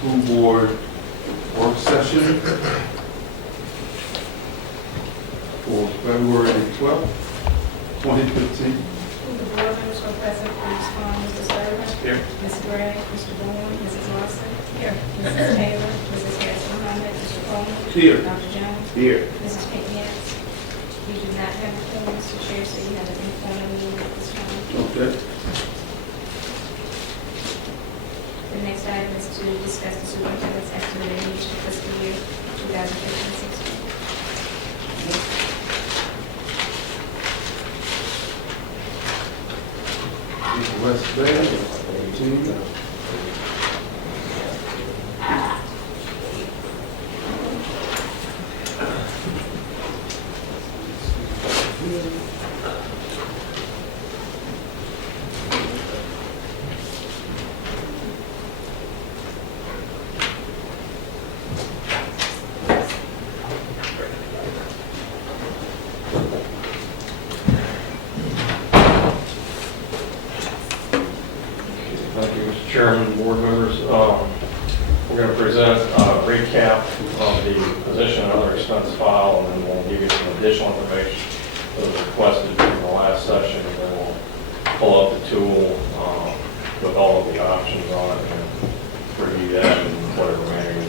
School Board Work Session for February 12th, 2015. The board members are present, please respond. Mr. Sterling? Here. Mr. Gray? Mr. Bourne? Mrs. Lawson? Here. Mrs. Taylor? Mrs. Harris Mohammed? Mr. Coleman? Here. Dr. Jones? Here. Mrs. McNance? You do not have a form, Mr. Chair, so you have an informal meeting at this time. Okay. The next item is to discuss the superintendent's estimated needs for fiscal year 2015-16. West Bay, 18. Thank you, Mr. Chairman, board members. We're going to present a recap of the position and other expense file, and then we'll give you some additional information that was requested during the last session, and then we'll pull up the tool with all of the options on it and review that in whatever manner you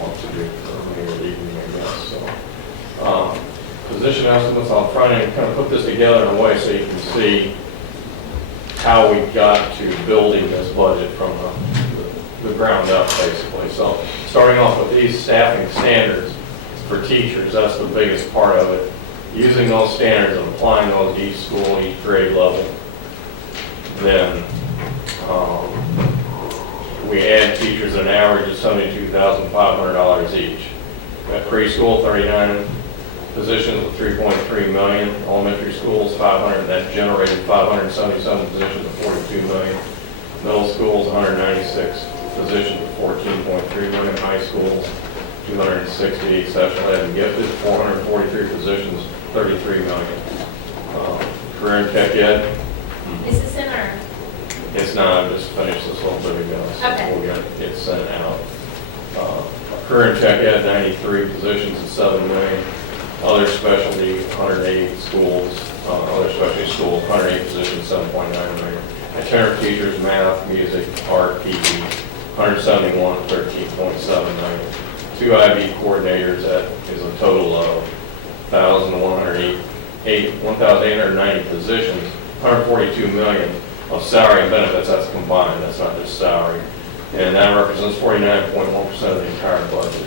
want to do for remainder of the evening, I guess. So, position estimates on the front end, kind of put this together in a way so you can see how we got to building this budget from the ground up, basically. So starting off with these staffing standards for teachers, that's the biggest part of it. Using those standards and applying those to each school, each grade level. Then we add teachers an average of $72,500 each. At preschool, 39 positions with 3.3 million, elementary schools 500, that generated 577 positions of 42 million, middle schools 196 positions of 14.3 million, high schools 260, special ed and gifted 443 positions, 33 million. Career and tech ed, Is this in our? it's not, I just finished this little bit ago, so Okay. we'll get it sent out. Career and tech ed, 93 positions at 7 million. Other specialty, 108 schools, other specialty schools, 108 positions, 7.9 million. Itinerant teachers, math, music, art, PE, 171, 13.7 million. 2 IB coordinators, that is a total of 1,890 positions, 142 million of salary and benefits, that's combined, that's not just salary. And that represents 49.1% of the entire budget.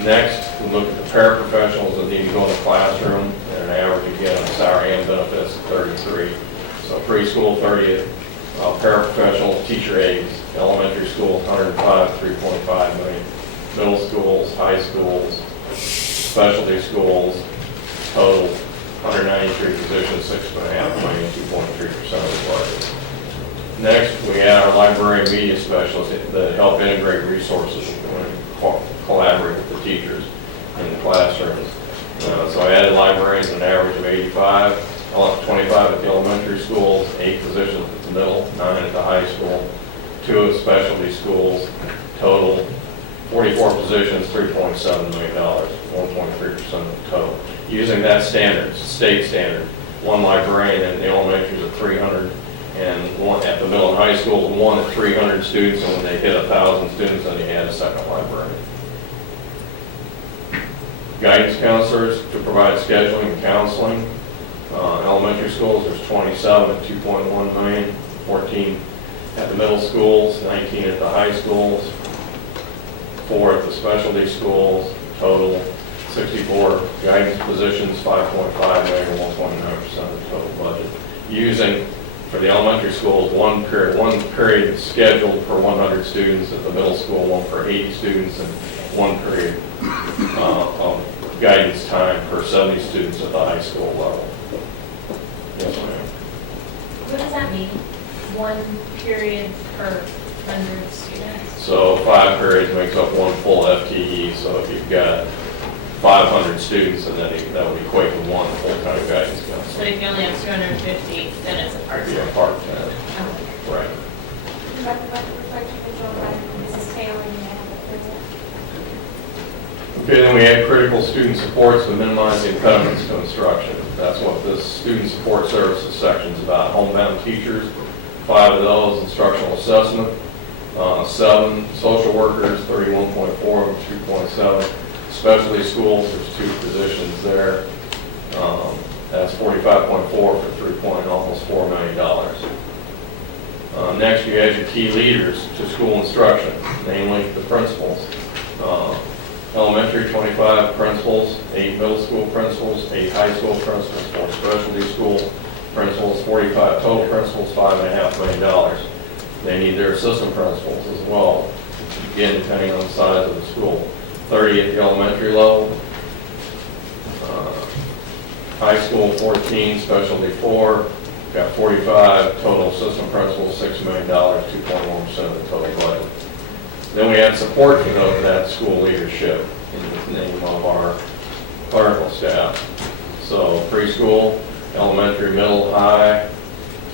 Next, we look at the paraprofessionals that need to go in the classroom, and an average again of salary and benefits of 33. So preschool, 30, paraprofessionals, teacher aides, elementary schools, 105, 3.5 million. Middle schools, high schools, specialty schools, total 193 positions, 6.5 million, 2.3% of the budget. Next, we add our library and media specialists that help integrate resources and collaborate with the teachers in the classrooms. So I added librarians an average of 85, 25 at the elementary schools, 8 positions at the middle, 9 at the high school, 2 at specialty schools, total 44 positions, $3.7 million, 1.3% of the total. Using that standard, state standard, 1 librarian in the elementaries at 300, and 1 at the middle and high schools, 1 at 300 students, and when they hit 1,000 students, then they add a second librarian. Guidance counselors to provide scheduling and counseling. Elementary schools, there's 27 at 2.1 million, 14 at the middle schools, 19 at the high schools, 4 at the specialty schools, total 64 guidance positions, 5.5 million, 1.9% of the total budget. Using, for the elementary schools, one period scheduled for 100 students, at the middle school, 1 for 80 students, and 1 period of guidance time for 70 students at the high school level. Yes, ma'am. What does that mean? 1 period per 100 students? So 5 periods makes up 1 full FTE, so if you've got 500 students, and then that would equate to 1 full-time guidance So counselor. if you only have 250, then it's a part-time? Yeah, part-time, Oh. right. Dr. Butler, would like to withdraw by Mrs. tailoring that. Okay, then we add critical student supports to minimize the impediments to instruction. That's what this student support services section is about. Homebound teachers, 5 of those, instructional assessment, 7 social workers, 31.4 and 2.7. Specialty schools, there's 2 positions there. That's 45.4 for almost $4 million. Next, you add your key leaders to school instruction, namely the principals. Elementary, 25 principals, 8 middle school principals, 8 high school principals, 4 specialty school principals, 45 total principals, $5.5 million. They need their assistant principals as well, again, depending on the size of the school. 30 at the elementary level, high school 14, specialty 4, got 45, total assistant principals, $6 million, 2.1% of the total budget. Then we add support for that school leadership in the name of our clerical staff. So preschool, elementary, middle, high,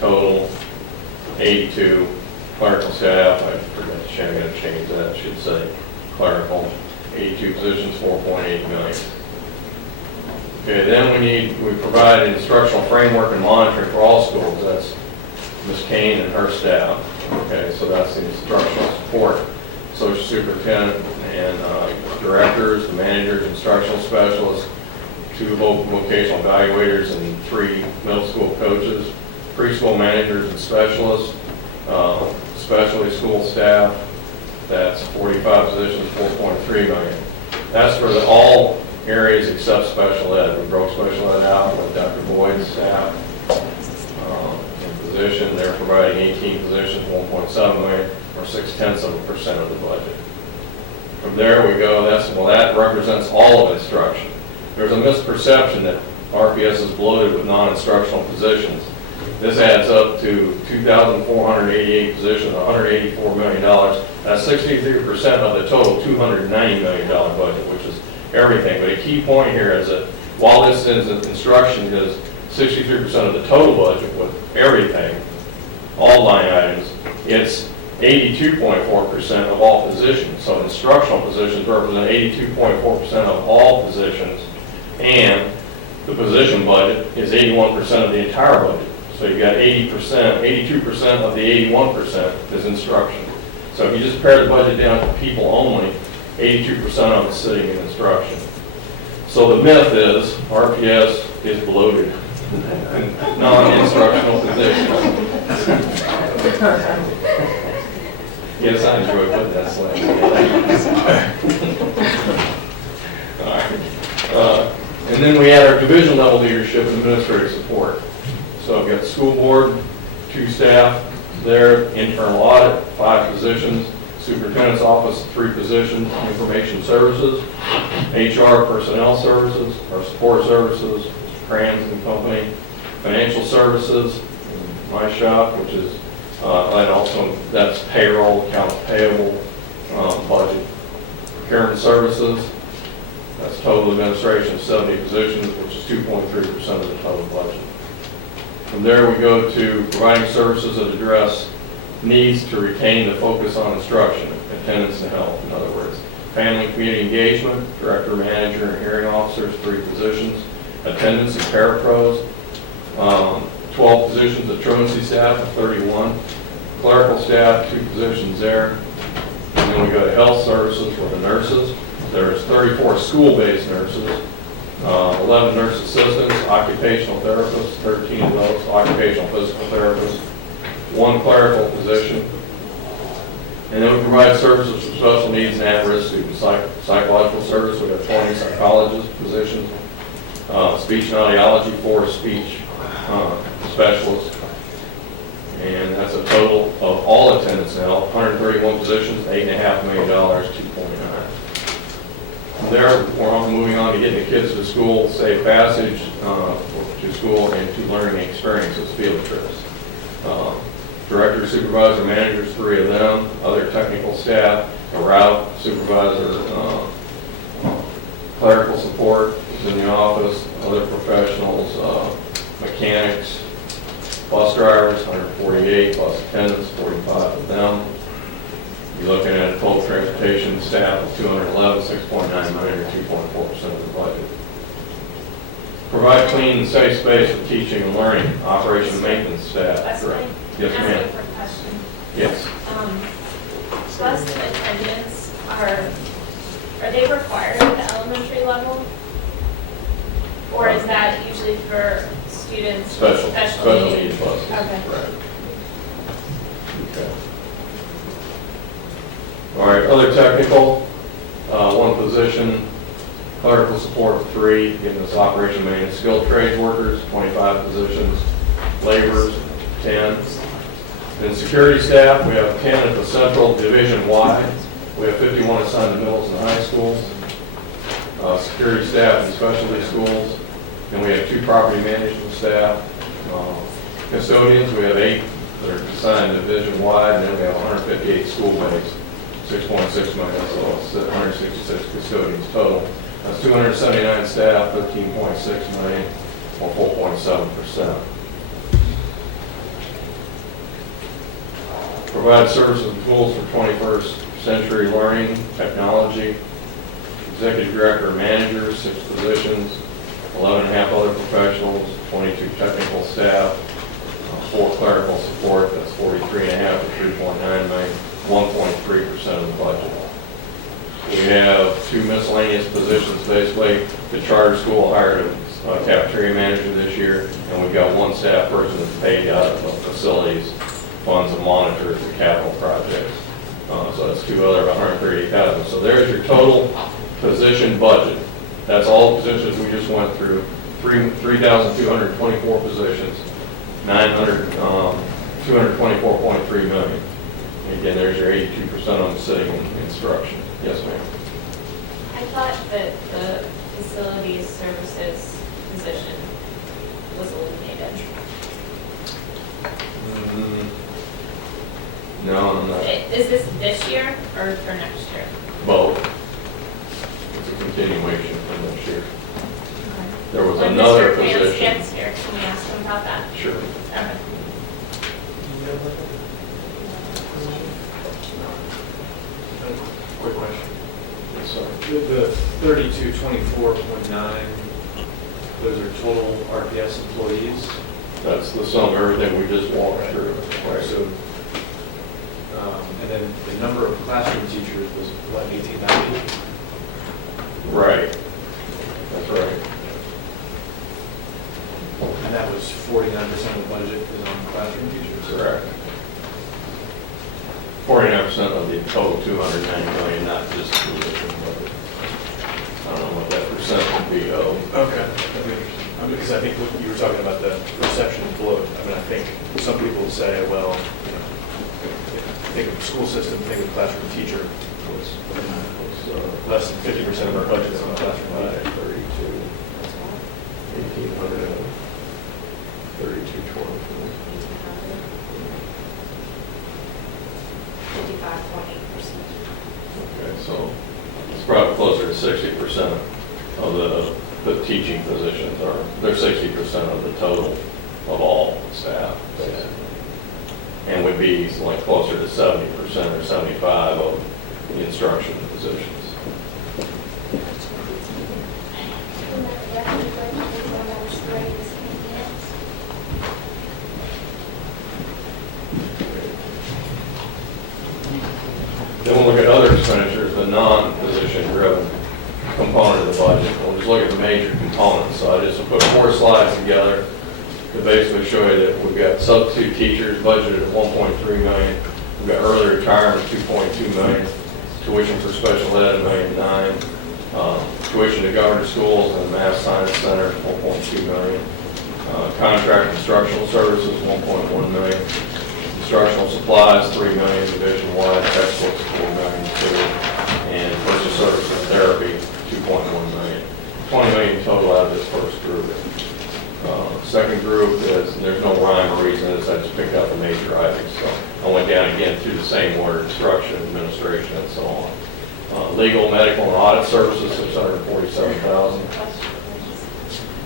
total 82. Clerical staff, I forgot to change, I gotta change that, it should say clerical, 82 positions, 4.8 million. Okay, then we provide an instructional framework and monitoring for all schools. That's Ms. Kane and her staff. Okay, so that's the instructional support. Social superintendent and directors, the managers, instructional specialists, 2 vocational evaluators, and 3 middle school coaches, preschool managers and specialists, specialty school staff. That's 45 positions, 4.3 million. That's for all areas except special ed. We broke special ed out with Dr. Boyd's staff in position. They're providing 18 positions, 1.7 million, or 0.6% of the budget. From there we go, that represents all of instruction. There's a misperception that RPS is bloated with non-instructional positions. This adds up to 2,488 positions, $184 million. That's 63% of the total $290 million budget, which is everything. But a key point here is that while this is instruction is 63% of the total budget with everything, all line items, it's 82.4% of all positions. So instructional positions represent 82.4% of all positions, and the position budget is 81% of the entire budget. So you've got 82% of the 81% is instruction. So if you just pare the budget down to people only, 82% of it's sitting in instruction. So the myth is RPS is bloated in non-instructional positions. Yes, I enjoy putting that slang. All right. And then we add our division level leadership and administrative support. So I've got the school board, 2 staff there, internal audit, 5 positions, superintendent's office, 3 positions, information services, HR personnel services, our support services, Crayons and Company, financial services, my shop, which is, and also that's payroll, accounts payable, budget, procurement services, that's total administration of 70 positions, which is 2.3% of the total budget. From there, we go to providing services that address needs to retain the focus on instruction, attendance and health, in other words. Family and community engagement, director, manager, and hearing officers, 3 positions. Attendance and parapros, 12 positions of truancy staff of 31. Clerical staff, 2 positions there. And then we go to health services with the nurses. There's 34 school-based nurses, 11 nurse assistants, occupational therapists, 13 of those, occupational physical therapists, 1 clerical position. And then we provide services for special needs and at-risk students, psychological service, we have 20 psychologist positions, speech and audiology, 4 speech specialists. And that's a total of all attendance and health, 131 positions, $8.5 million, 2.9. From there, we're moving on to getting the kids to school, safe passage to school, and to learning experiences, field trips. Director, supervisor, managers, 3 of them, other technical staff, a route supervisor, clerical support is in the office, other professionals, mechanics, bus drivers, 148, bus attendants, 45 of them. You're looking at a total train staff of 211, 6.9 million, or 2.4% of the budget. Provide clean and safe space for teaching and learning, operation and maintenance staff. Leslie? Yes, Can I ma'am. ask you a quick question? Yes. Bus attendants are they required at the elementary level? Or is that usually for students with Special needs buses. Okay. Right. Okay. All right, other technical, one position, clerical support 3, giving us operation maintenance, skilled trades workers, 25 positions, laborers, 10. Then security staff, we have 10 at the central division-wide. We have 51 assigned to middles and high schools. Security staff in specialty schools. And we have 2 property management staff. Custodians, we have 8 that are assigned division-wide, and then we have 158 school-based, 6.6 million, so it's 166 custodians total. That's 279 staff, 13.6 million, or 4.7%. Provide services and tools for 21st century learning, technology, executive director, managers, 6 positions, 11 and a half other professionals, 22 technical staff, 4 clerical support, that's 43 and a half to 3.9 million, 1.3% of the budget. We have 2 miscellaneous positions, basically. The charter school hired a cafeteria manager this year, and we've got 1 staff person that's paid out of facilities funds and monitors the capital projects. So that's 2 other 138,000. So there's your total position budget. That's all the positions we just went through. 3,224 positions, 224.3 million. And again, there's your 82% on the sitting instruction. Yes, ma'am. I thought that the facilities services position was eliminated. No, no. Is this year or for next year? Both. It's a continuation from this year. There was When another Mr. Vance position. gets here, can we ask him about that? Sure. Okay. Quick question. Yes, sir. The 3224.9, those are total RPS employees? That's the sum of everything we just walked through. Right. So, and then the number of classroom teachers was what, 1890? Right. That's right. And that was 49% of the budget is on classroom teachers? Correct. 49% of the total 290 million, not just the position budget. I don't know what that percent would be of. Okay. Because I think what you were talking about the perception of bloat. I mean, I think some people will say, well, you know, think of the school system, think of classroom teacher. Less than 50% of our budget is on classroom teacher. 1,800, 32.24. 55.8%. Okay, so it's probably closer to 60% of the teaching positions are, they're 60% of the total of all staff. And would be like closer to 70% or 75 of the instruction positions. Then we'll look at other expenditures, the non-position driven component of the budget. We'll just look at the major components. So I just put 4 slides together to basically show you that we've got substitute teachers budgeted at 1.3 million. We've got early retirement, 2.2 million. Tuition for special ed, $1.9 million. Tuition to government schools and math science center, 4.2 million. Contract instructional services, 1.1 million. Instructional supplies, 3 million, division-wide, textbooks, 4 million, too. And purchase service and therapy, 2.1 million. 20 million total out of this first group. Second group is, there's no rhyme or reason to this, I just picked out the major items. So I went down again through the same order, instruction, administration, and so on. Legal, medical, and audit services, 647,000.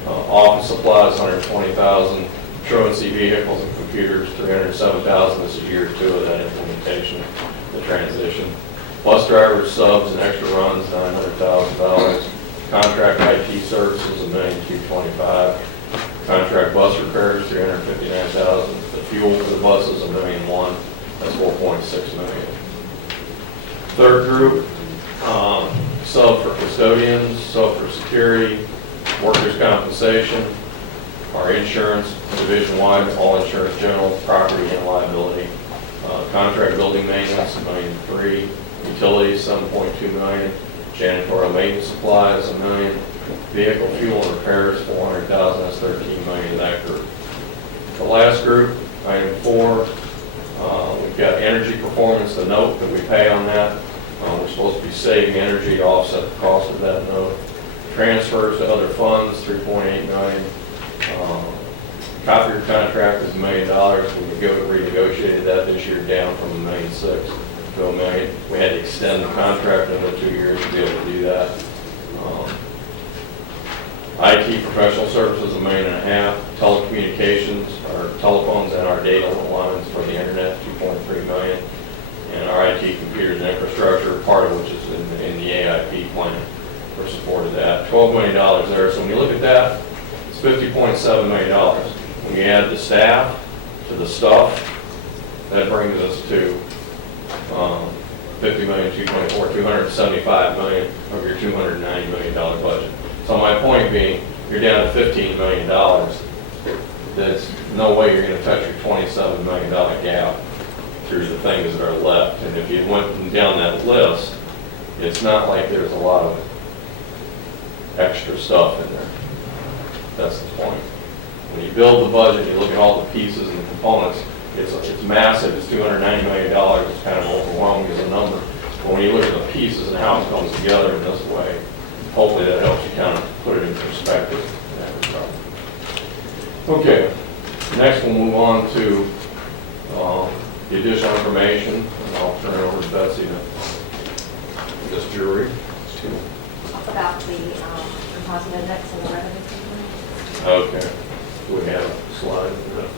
Office supplies, 120,000. Truancy vehicles and computers, 307,000. This is year 2 of that implementation, the transition. Bus drivers, subs, and That's 4.6 million. Third group, sub for custodians, sub for security, workers' compensation, our insurance, division-wide, all insurance, general, property, and liability. Contract building maintenance, $1.3 million. Utilities, $7.2 million. Janitorial maintenance supplies, $1 million. Vehicle fuel and repairs, $400,000, that's $13 million in that group. The last group, item 4, we've got energy performance, the note that we pay on that. We're supposed to be saving energy to offset the cost of that note. Transfers to other funds, $3.8 million. Copier contract is $1 million. We renegotiated that this year down from $1.6 million to $1 million. We had to extend the contract another 2 years to be able to do that. IT professional services, $1.5 million. Telecommunications, our telephones and our data lines for the internet, $2.3 million. And our IT computers and infrastructure, part of which is in the AIP plan for support of that. $12 million there. So when you look at that, it's $50.7 million. When you add the staff to the stuff, that brings us to $50 million, $275 million of your $290 million budget. So my point being, you're down to $15 million. There's no way you're going to touch your $27 million gap through the things that are left. And if you went down that list, it's not like there's a lot of extra stuff in there. That's the point. When you build the budget, you look at all the pieces and the components, it's massive, it's $290 million, it's kind of overwhelming as a number. But when you look at the pieces and how it comes together in this way, hopefully that helps you kind of put it in perspective in that regard. Okay, next we'll move on to the additional information, and I'll turn it over to Betsy to this jury. About the composite index and the revenue component. Okay, do we have a slide for that?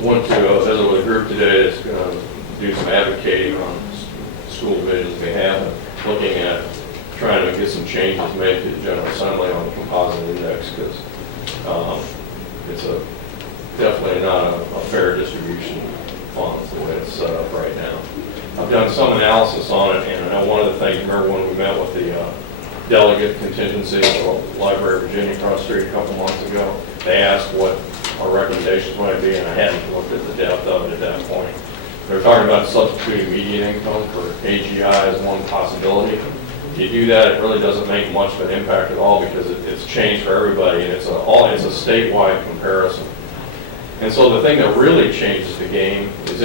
Went to visit with a group today that's going to do some advocating on school division's behalf, and looking at trying to get some changes made to the General Assembly on the composite index, because it's definitely not a fair distribution of funds the way it's set up right now. I've done some analysis on it, and I know one of the things, remember when we met with the delegate contingency at the Library of Virginia across the street a couple months ago, they asked what our recommendations might be, and I hadn't looked at the depth of it at that point. They're talking about substituting median income for AGI as one possibility. If you do that, it really doesn't make much of an impact at all, because it's changed for everybody, and it's a statewide comparison. And so the thing that really changes the game is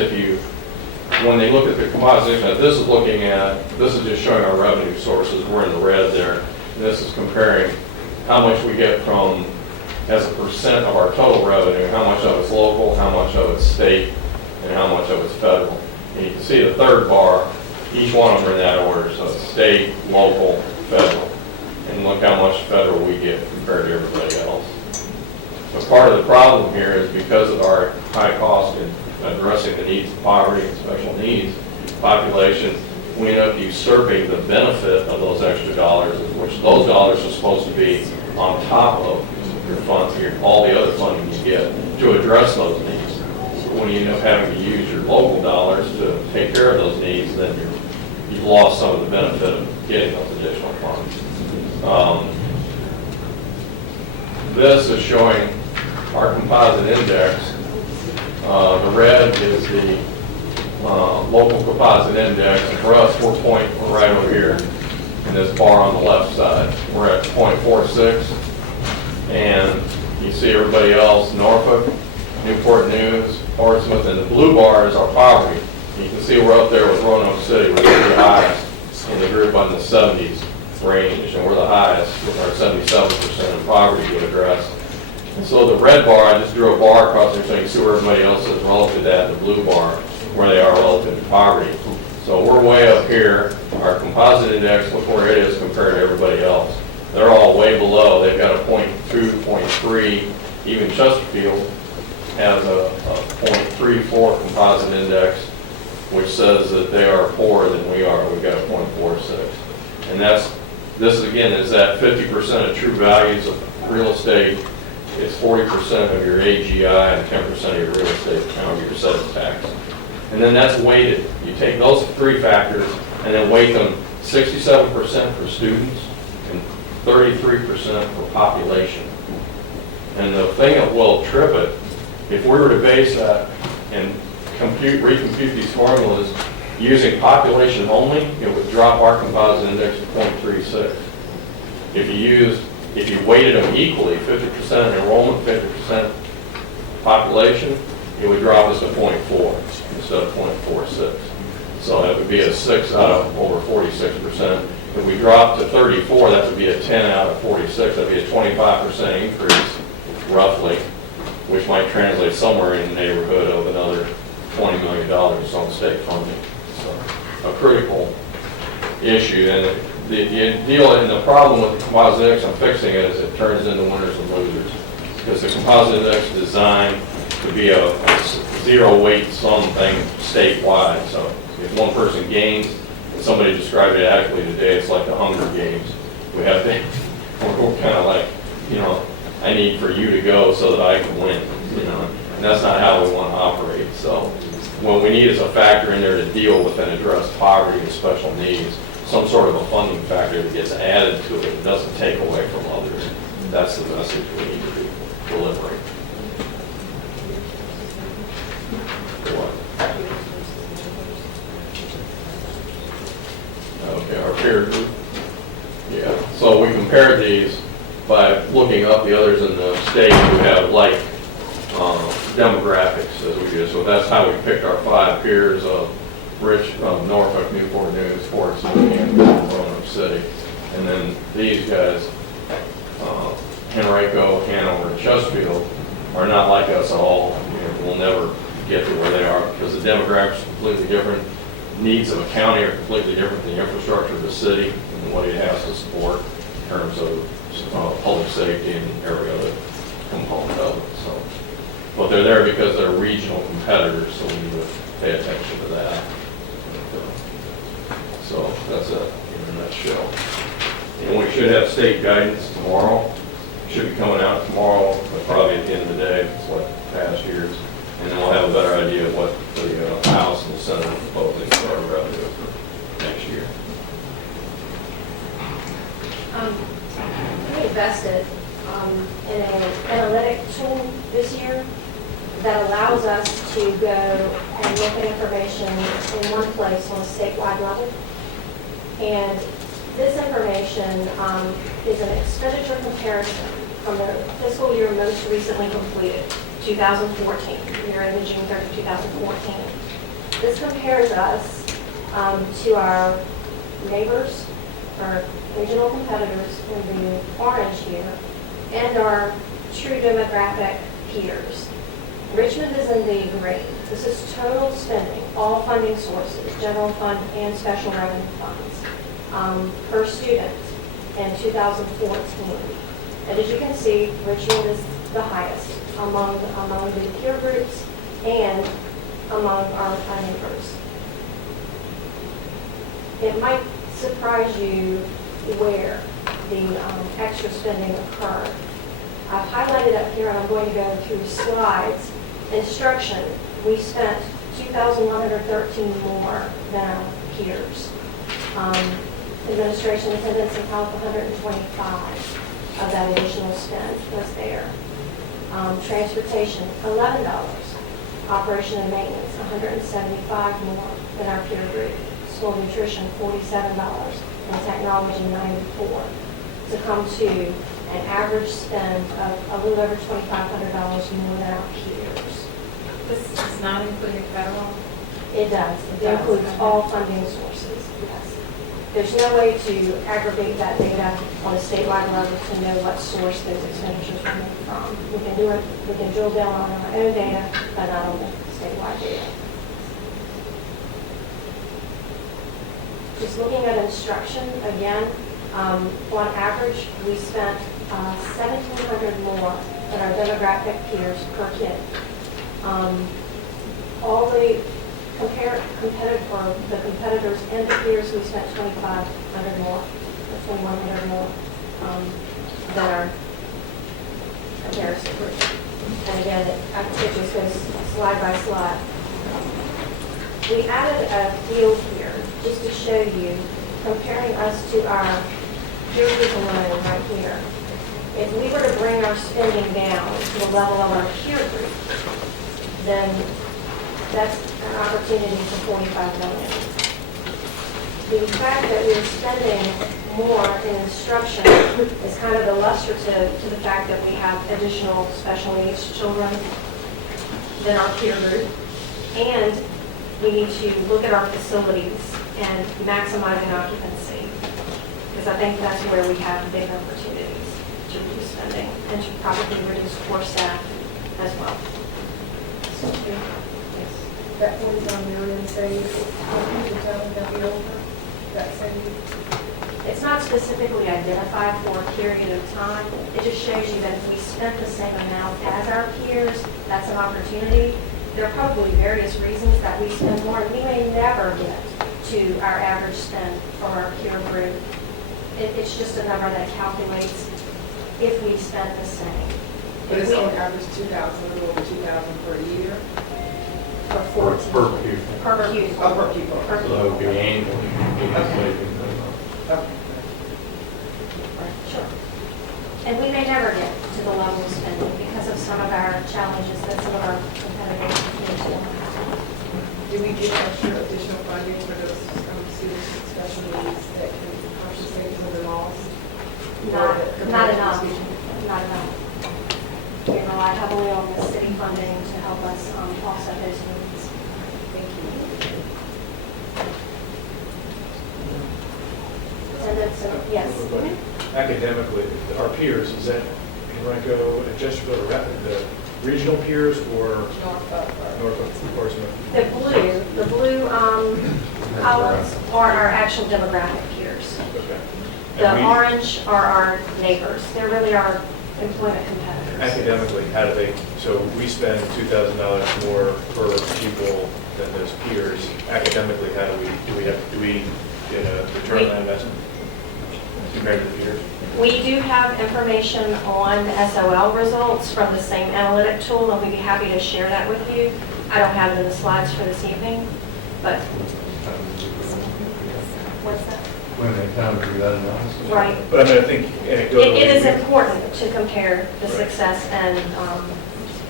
when they look at the composite index, this is just showing our revenue sources, we're in the red there. And this is comparing how much we get from, as a percent of our total revenue, how much of it's local, how much of it's state, and how much of it's federal. And you can see the third bar, each one of them are in that order, so it's state, local, federal. And look how much federal we get compared to everybody else. So part of the problem here is because of our high cost in addressing the needs of poverty and special needs population, we end up usurping the benefit of those extra dollars, which those dollars are supposed to be on top of your funds, all the other funding you get to address those needs. When you end up having to use your local dollars to take care of those needs, then you've lost some of the benefit of getting those additional funds. This is showing our composite index. The red is the local composite index, and for us, we're right over here in this bar on the left side. We're at 0.46, and you see everybody else, Norfolk, Newport News, Portsmouth, and the blue bar is our poverty. You can see we're up there with Roanoke City, we're the highest in the group on the 70s range, and we're the highest with our 77% in poverty to address. And so the red bar, I just drew a bar across there so you can see where everybody else is relative to that, the blue bar, where they are relative to poverty. So we're way up here. Our composite index, look where it is compared to everybody else. They're all way below. They've got a 0.2, 0.3. Even Chesterfield has a 0.34 composite index, which says that they are poorer than we are. We've got a 0.46. And this again is that 50% of true values of real estate it's 40% of your AGI and 10% of your real estate, your sales tax. And then that's weighted. You take those three factors and then weight them 67% for students and 33% for population. And the thing that will trip it, if we were to base that and recompute these formulas using population only, it would drop our composite index to 0.36. If you weighted them equally, 50% enrollment, 50% population, it would drop us to 0.4 instead of 0.46. So that would be a 6 out of over 46%. If we drop to 34, that would be a 10 out of 46. That would be a 25% increase, roughly, which might translate somewhere in the neighborhood of another $20 million on state funding. So a critical issue. And the deal and the problem with the composite index, I'm fixing it, is it turns into winners and losers. Because the composite index is designed to be a zero weight sum thing statewide. So if one person gains, and somebody described it adequately today, it's like the Hunger Games. We have to, we're kind of like, you know, I need for you to go so that I can win, you know, and that's not how we want to operate. So what we need is a factor in there to deal with and address poverty and special needs, some sort of a funding factor that gets added to it and doesn't take away from others. That's the message we need to be delivering. Okay, our peer group. Yeah, so we compared these by looking up the others in the state who have like demographics as we do. So that's how we picked our 5 peers of Norfolk, Newport News, Fort Smith, and Roanoke City. And then these guys, Henrico, Hanover, and Chesterfield, are not like us at all. You know, we'll never get to where they are because the demographics are completely different. Needs of a county are completely different than the infrastructure of the city and what it has to support in terms of public safety and every other component of it. So, but they're there because they're regional competitors, so we need to pay attention to that. So that's it in a nutshell. And we should have state guidance tomorrow. Should be coming out tomorrow, but probably at the end of the day, it's like past years. And then we'll have a better idea of what the House and the Senate are proposing for our revenue for next year. We invested in an analytic tool this year that allows us to go and look at information in one place on a statewide level. And this information is an expenditure comparison from the fiscal year most recently completed, 2014, year ended June 30, 2014. This compares us to our neighbors, our regional competitors in the orange here, and our true demographic peers. Richmond is in the green. This is total spending, all funding sources, general fund and special revenue funds, per student in 2014. And as you can see, Richmond is the highest among the peer groups and among our neighbors. It might surprise you where the extra spending occurred. I've highlighted up here, and I'm going to go through slides. Instruction, we spent $2,113 more than our peers. Administration, attendance, and health, 125 of that additional spend was there. Transportation, $11. Operation and maintenance, $175 more than our peer group. School nutrition, $47, and technology, $94. To come to an average spend of a little over $2,500 more than our peers. This does not include federal. It does. It includes all funding sources, yes. There's no way to aggregate that data on a statewide level to know what source those expenditures are coming from. We can do it, we can drill down on our own data, but not on the statewide data. Just looking at instruction, again, on average, we spent $1,700 more than our demographic peers per kid. All the competitors and the peers, we spent $2,500 more, or $2,100 more than our comparison group. And again, it just goes slide by slide. We added a field here just to show you, comparing us to our peer group alone right here. If we were to bring our spending down to the level of our peer group, then that's an opportunity for $45 million. The fact that we're spending more in instruction is kind of illustrative to the fact that we have additional special needs children than our peer group. And we need to look at our facilities and maximizing occupancy, because I think that's where we have big opportunities to reduce spending and to probably reduce core staff as well. Yes. That 41 million savings, what you tell them that we over, that savings? It's not specifically identified for a period of time. It just shows you that if we spent the same amount as our peers, that's an opportunity. There are probably various reasons that we spend more, and we may never get to our average spend for our peer group. It's just a number that calculates if we spent the same. But it's on average 2,000, a little over 2,000 per year. For 14. Per pupil. Per pupil. Oh, per pupil. Per So that would be pupil. annually. Okay. Sure. And we may never get to the level of spending because of some of our challenges that some of our competitors need to have. Do we get extra additional funding for those students with special needs that can compensate for the loss? Not enough, not enough. We rely heavily on the city funding to help us offset those needs. Thank you. So, yes. Academically, our peers, is that Henrico and Chesterfield, or the regional peers or Norfolk, of course? The blue columns are our actual demographic peers. Okay. The And we- orange are our neighbors. They're really our employment competitors. Academically, how do they, so we spend $2,000 more per pupil than those peers. Academically, how do we get a return on that investment compared to the peers? We do have information on SOL results from the same analytic tool, and we'd be happy to share that with you. I don't have it in the slides for this evening, but what's that? When they come to do that analysis. Right. But I mean, I think anecdotally. It is important to compare the success and,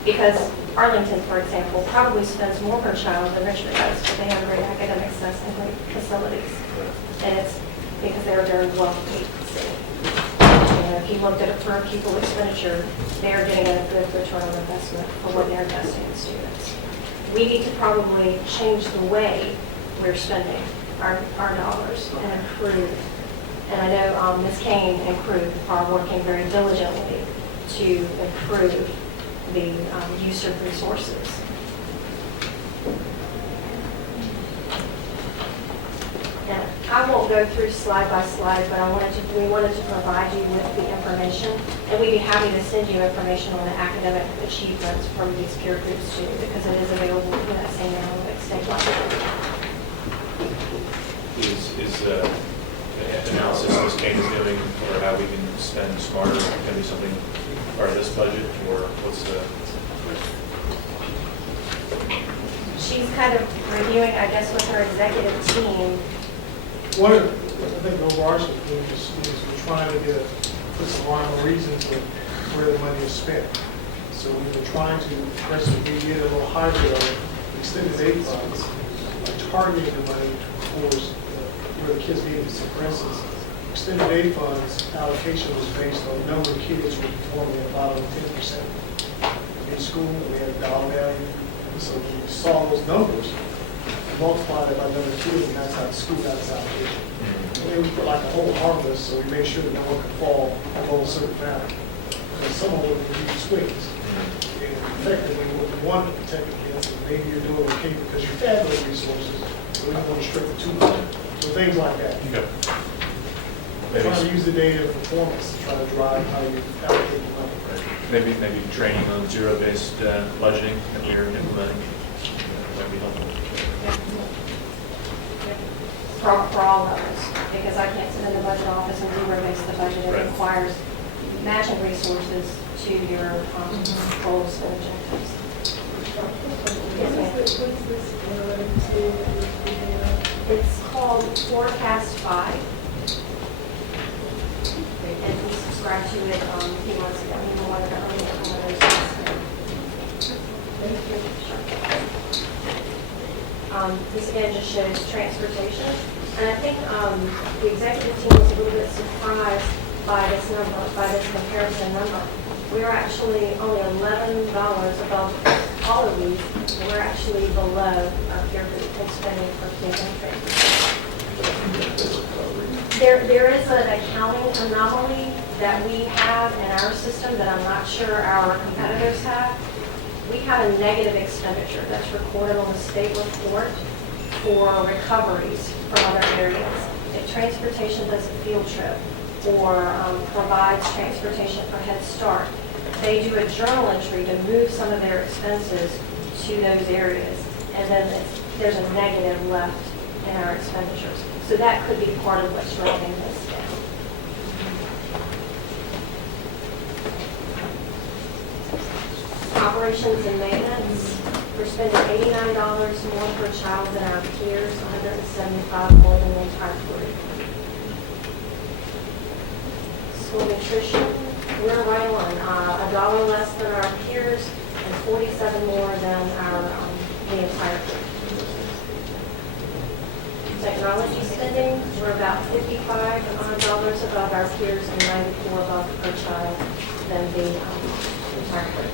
because Arlington, for example, probably spends more per child than Richmond does, but they have great academic success and great facilities. And it's because they're a very well-paid city. If you looked at it per pupil expenditure, they're getting a good return on investment for what they're investing in students. We need to probably change the way we're spending our dollars and improve. And I know Ms. Kane and crew are working very diligently to improve the use of resources. And I won't go through slide by slide, but we wanted to provide you with the information, and we'd be happy to send you information on the academic achievements from these peer groups too, because it is available in that same analytics statewide. Is analysis Ms. Kane is doing, or how we can spend smarter, going to be something part of this budget, or what's the? She's kind of reviewing, I guess, with her executive team. One of, I think the overarching thing is we're trying to put some rhyme or reason to where the money is spent. So we've been trying to, for instance, we did a little hybrid of extended aid funds, targeting the money towards where the kids needed. So for instance, extended aid funds allocation was based on the number of kids who were performing at about 10% in school, and we had a dollar value. And so when we saw those numbers, multiply that by number of kids, and that's how the school got its allocation. And then we put like a whole harvest, so we made sure that no one could fall below a certain value. Because someone would need swings. And effectively, what we wanted to protect against is maybe you're doing okay because you had those resources, so we don't want to restrict it too much. So things like that. Okay. Trying to use the data and performance to try to drive how you allocate the money. Maybe training on zero-based budgeting that we're implementing might be helpful. For all of us, because I can't sit in the budget office and zero-base the budget. It Right. requires matching resources to your goals and objectives. Yes, ma'am. What's this analytics tool that you're speaking of? It's called Forecast 5. And we subscribe to it a few months ago. We were one of the early implementers. This again just shows transportation. And I think the executive team was a little bit surprised by this number, by this comparison number. We are actually only $11 above all of these, and we're actually below our peer group in spending for key benefits. There is an accounting anomaly that we have in our system that I'm not sure our competitors have. We have a negative expenditure that's recorded on the state report for recoveries from other areas. If transportation does a field trip or provides transportation for Head Start, they do a journal entry to move some of their expenses to those areas, and then there's a negative left in our expenditures. So that could be part of what's driving this down. Operations and maintenance, we're spending $89 more per child than our peers, $175 more than the entire group. School nutrition, we're right on, $1 less than our peers and $47 more than the entire group. Technology spending, we're about $55 above our peers and $94 above per child than the entire group.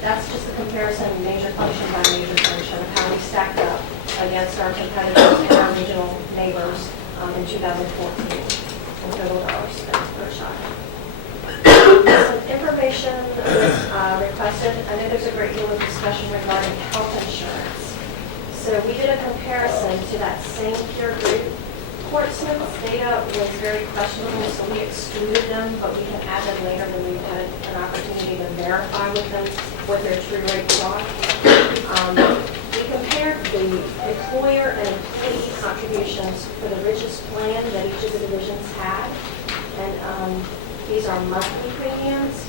That's just a comparison, major function by major function, of how we stacked up against our competitors and our regional neighbors in 2014, in total dollars spent per child. Some information was requested. I know there's a great deal of discussion regarding health insurance. So we did a comparison to that same peer group. Portsmouth's data was very questionable, so we excluded them, but we can add them later when we've had an opportunity to verify with them what their true rates are. We compared the employer and employee contributions for the richest plan that each of the divisions had. And these are monthly premiums.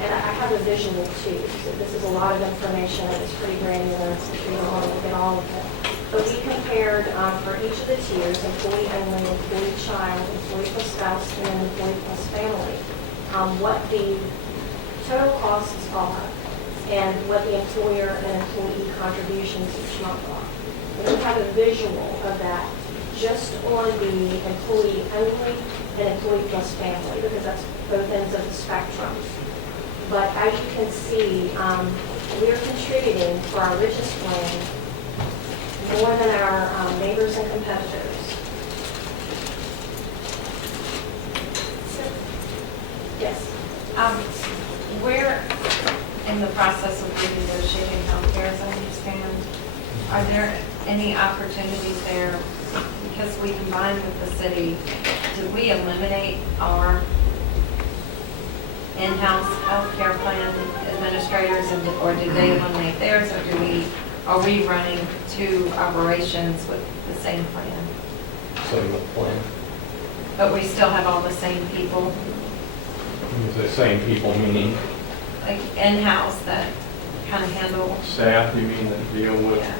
And I have a visual too, so this is a lot of information, and it's pretty granular, so we don't want to look at all of it. But we compared for each of the tiers, employee only, employee child, employee plus spouse, and then employee plus family, what the total costs are and what the employer and employee contributions each month are. And we have a visual of that just on the employee only and employee plus family, because that's both ends of the spectrum. But as you can see, we're contributing for our richest plan more than our neighbors and competitors. Yes. We're in the process of renegotiating healthcare, as I understand. Are there any opportunities there? Because we combine with the city, did we eliminate our in-house healthcare plan administrators, or did they eliminate theirs, or are we running two operations with the same plan? Same plan. But we still have all the same people, The same people, meaning like in-house that kind of handle, Staff, you mean, that deal with yeah.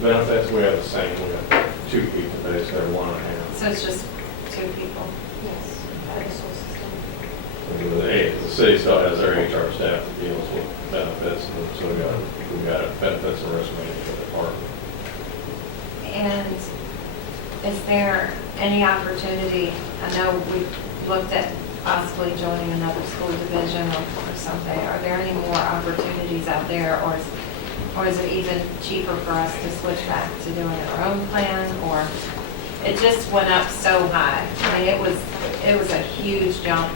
benefits? We have the same, we have 2 people basically, or 1.5. So it's just two people. Yes. Out of the school system. The city still has their HR staff that deals with benefits, and so we've got a benefits and risk management department. And is there any opportunity, I know we looked at possibly joining another school division or something, are there any more opportunities out there, or is it even cheaper for us to switch back to doing our own plan, or it just went up so high? I mean, it was a huge jump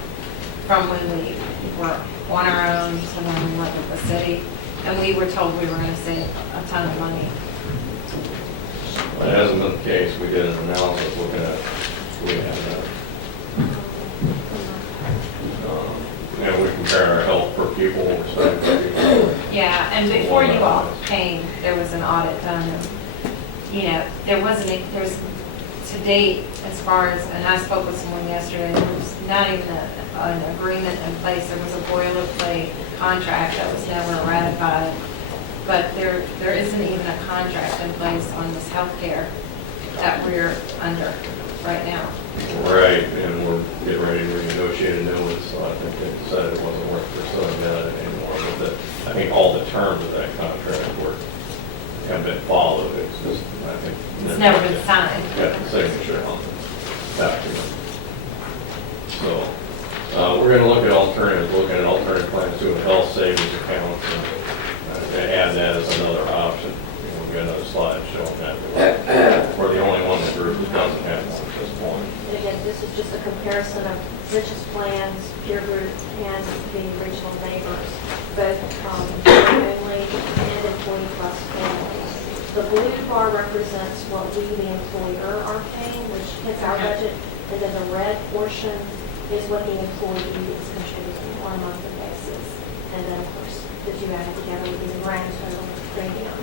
from when we were on our own to when we went with the city, and we were told we were going to save a ton of money. Well, it hasn't been the case. We did an analysis looking at, we compared our health per pupil, study per pupil. Yeah, and before you all came, there was an audit done, and, there's, to date, as far as, and I spoke with someone yesterday, there was not even an agreement in place. There was a boilerplate contract that was never ratified. But there isn't even a contract in place on this healthcare that we're under right now. Right, and we're getting ready to renegotiate a new one, so I think they decided it wasn't worth pursuing that anymore. But I think all the terms of that contract have been followed. It's just, I think. It's never been signed. Got the signature on the document. So, we're gonna look at alternative plans to a health savings account and add that as another option. We've got another slide showing that. We're the only one in the group that doesn't have one at this point. And again, this is just a comparison of richest plans, peer group, and the regional neighbors, both employee-only and employee-plus families. The blue bar represents what we, the employer, are paying, which hits our budget, and then the red portion is what the employee is contributing on a monthly basis. And then, of course, the two added together would be the grand total premium.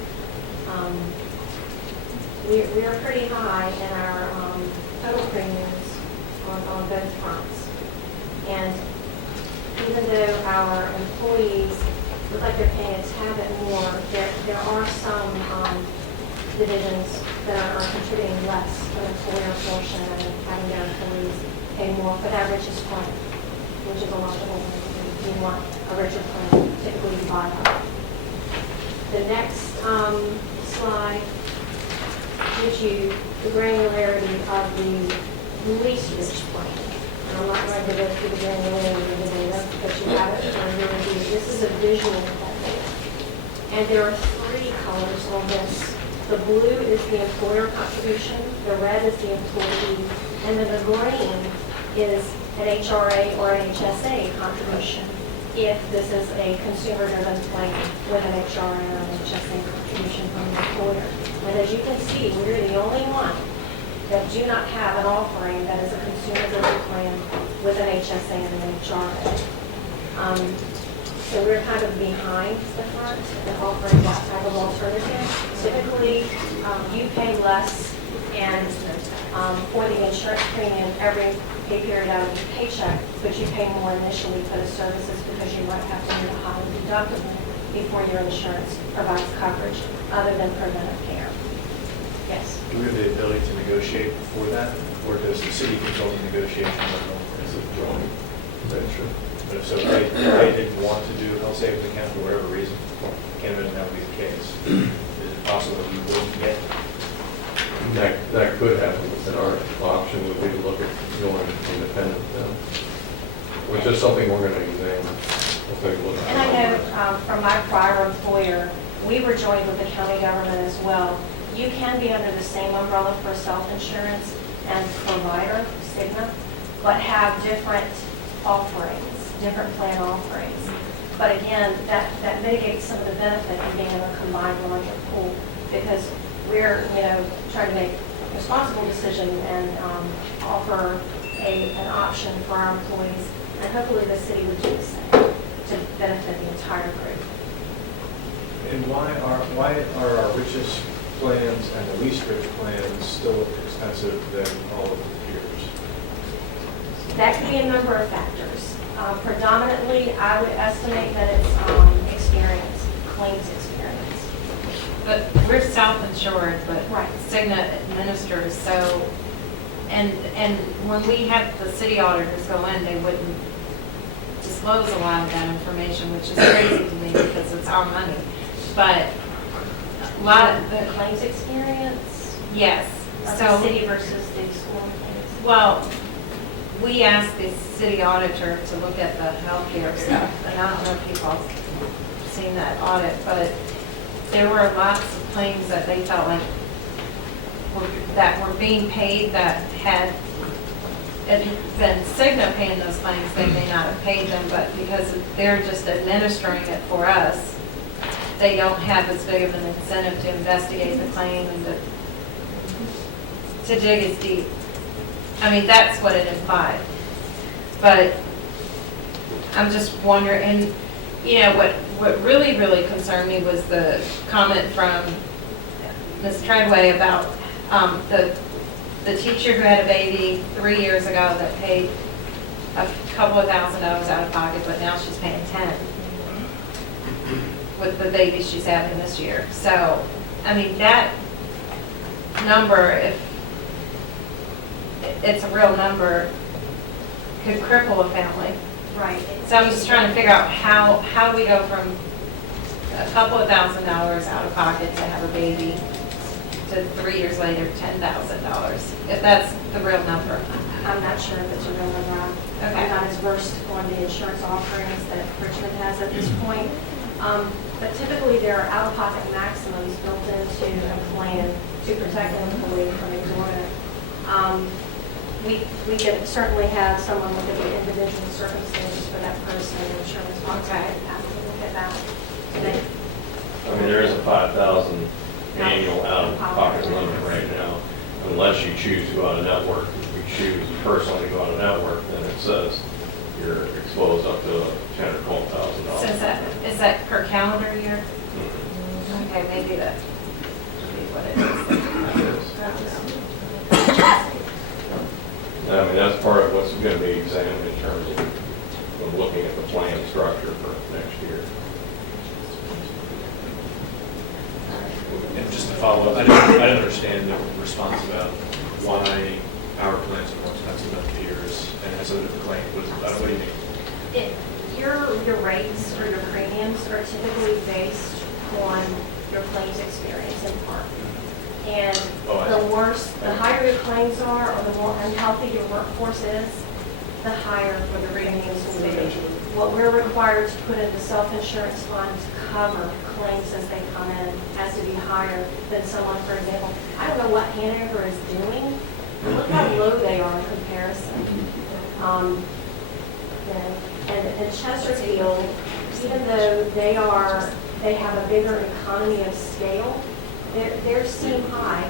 We are pretty high in our total premiums on both fronts. And even though our employees look like they're paying a tad bit more, there are some divisions that are contributing less to the employer portion and having their employees pay more, but that richest plan, which is a logical thing. You want a richer plan, typically you buy up. The next slide gives you the granularity of the least rich plan. And I'm not going to go through the granularity of the data, but you have it for your review. This is a visual of that data. And there are three colors on this. The blue is the employer contribution, the red is the employee, and then the green is an HRA or an HSA contribution if this is a consumer-driven plan with an HRA or an HSA contribution from the employer. And as you can see, we're the only one that do not have an offering that is a consumer-driven plan with an HSA and an HRA. So we're kind of behind the front in offering that type of alternative. Typically, you pay less and for the insurance premium every pay period out of your paycheck, but you pay more initially for the services because you might have to meet a higher deductible before your insurance provides coverage other than preventive care. Yes? Do we have the ability to negotiate for that, or does the city control the negotiation? It's a joint venture. But if so, if they didn't want to do a health savings account for whatever reason, can't imagine that would be the case. Is it possible that we wouldn't get? That could happen, but our option would be to look at going independent then, which is something we're going to examine. We'll take a look at. And I know from my prior employer, we were joined with the county government as well. You can be under the same umbrella for self-insurance and provider, Cigna, but have different offerings, different plan offerings. But again, that mitigates some of the benefit of being in a combined larger pool because we're, trying to make a responsible decision and offer an option for our employees. And hopefully the city would do the same to benefit the entire group. And why are our richest plans and the least rich plans still expensive than all of the peers? That could be a number of factors. Predominantly, I would estimate that it's experience, claims experience. But we're self-insured, but Right. Cigna administers, so, and when we had the city auditors go in, they wouldn't disclose a lot of that information, which is crazy to me because it's our money. But a lot of The the, claims experience yes, of so. the city versus the school employees. Well, we asked the city auditor to look at the healthcare stuff, and I don't know if you've all seen that audit, but there were lots of claims that they felt like that were being paid that had it been Cigna paying those claims, they may not have paid them, but because they're just administering it for us, they don't have as big of an incentive to investigate the claim and to dig as deep. I mean, that's what it implied. But I'm just wondering, and what really, really concerned me was the comment from Ms. Treadway about the teacher who had a baby 3 years ago that paid a couple of $1,000s out of pocket, but now she's paying 10 with the baby she's having this year. So, I mean, that number, if it's a real number, could cripple a family. Right. So I'm just trying to figure out how do we go from a couple of $1,000s out of pocket to have a baby to 3 years later, $10,000, if that's the real number. I'm not sure if it's a real number. Okay. I'm not as versed on the insurance offerings that Richmond has at this point. But typically, there are out-of-pocket maximums built into a plan to protect an employee from exorbitant. We could certainly have someone look at the individual circumstances for that person, and insurance contract, have to look at that. So they- I mean, there is a 5,000 annual out-of-pocket limit right now, unless you choose to go out of network. If you choose personally to go out of network, then it says you're exposed up to $10,000 or $12,000. So is that per calendar year? Mhm. Okay, maybe that's what it is. That is. I mean, that's part of what's going to be examined in terms of looking at the plan structure for next year. And just to follow up, I didn't understand the response about why our plans are more expensive than peers and has a claim. What do you mean? Your rates or your premiums are typically based on your claims experience in part. And the worse, the higher your claims are, or the more unhealthy your workforce is, the higher the premiums will be. What we're required to put in the self-insurance fund to cover claims as they come in has to be higher than someone, for example, I don't know what Hanover is doing, but look how low they are in comparison. And Chesterfield, even though they have a bigger economy of scale, theirs seem high.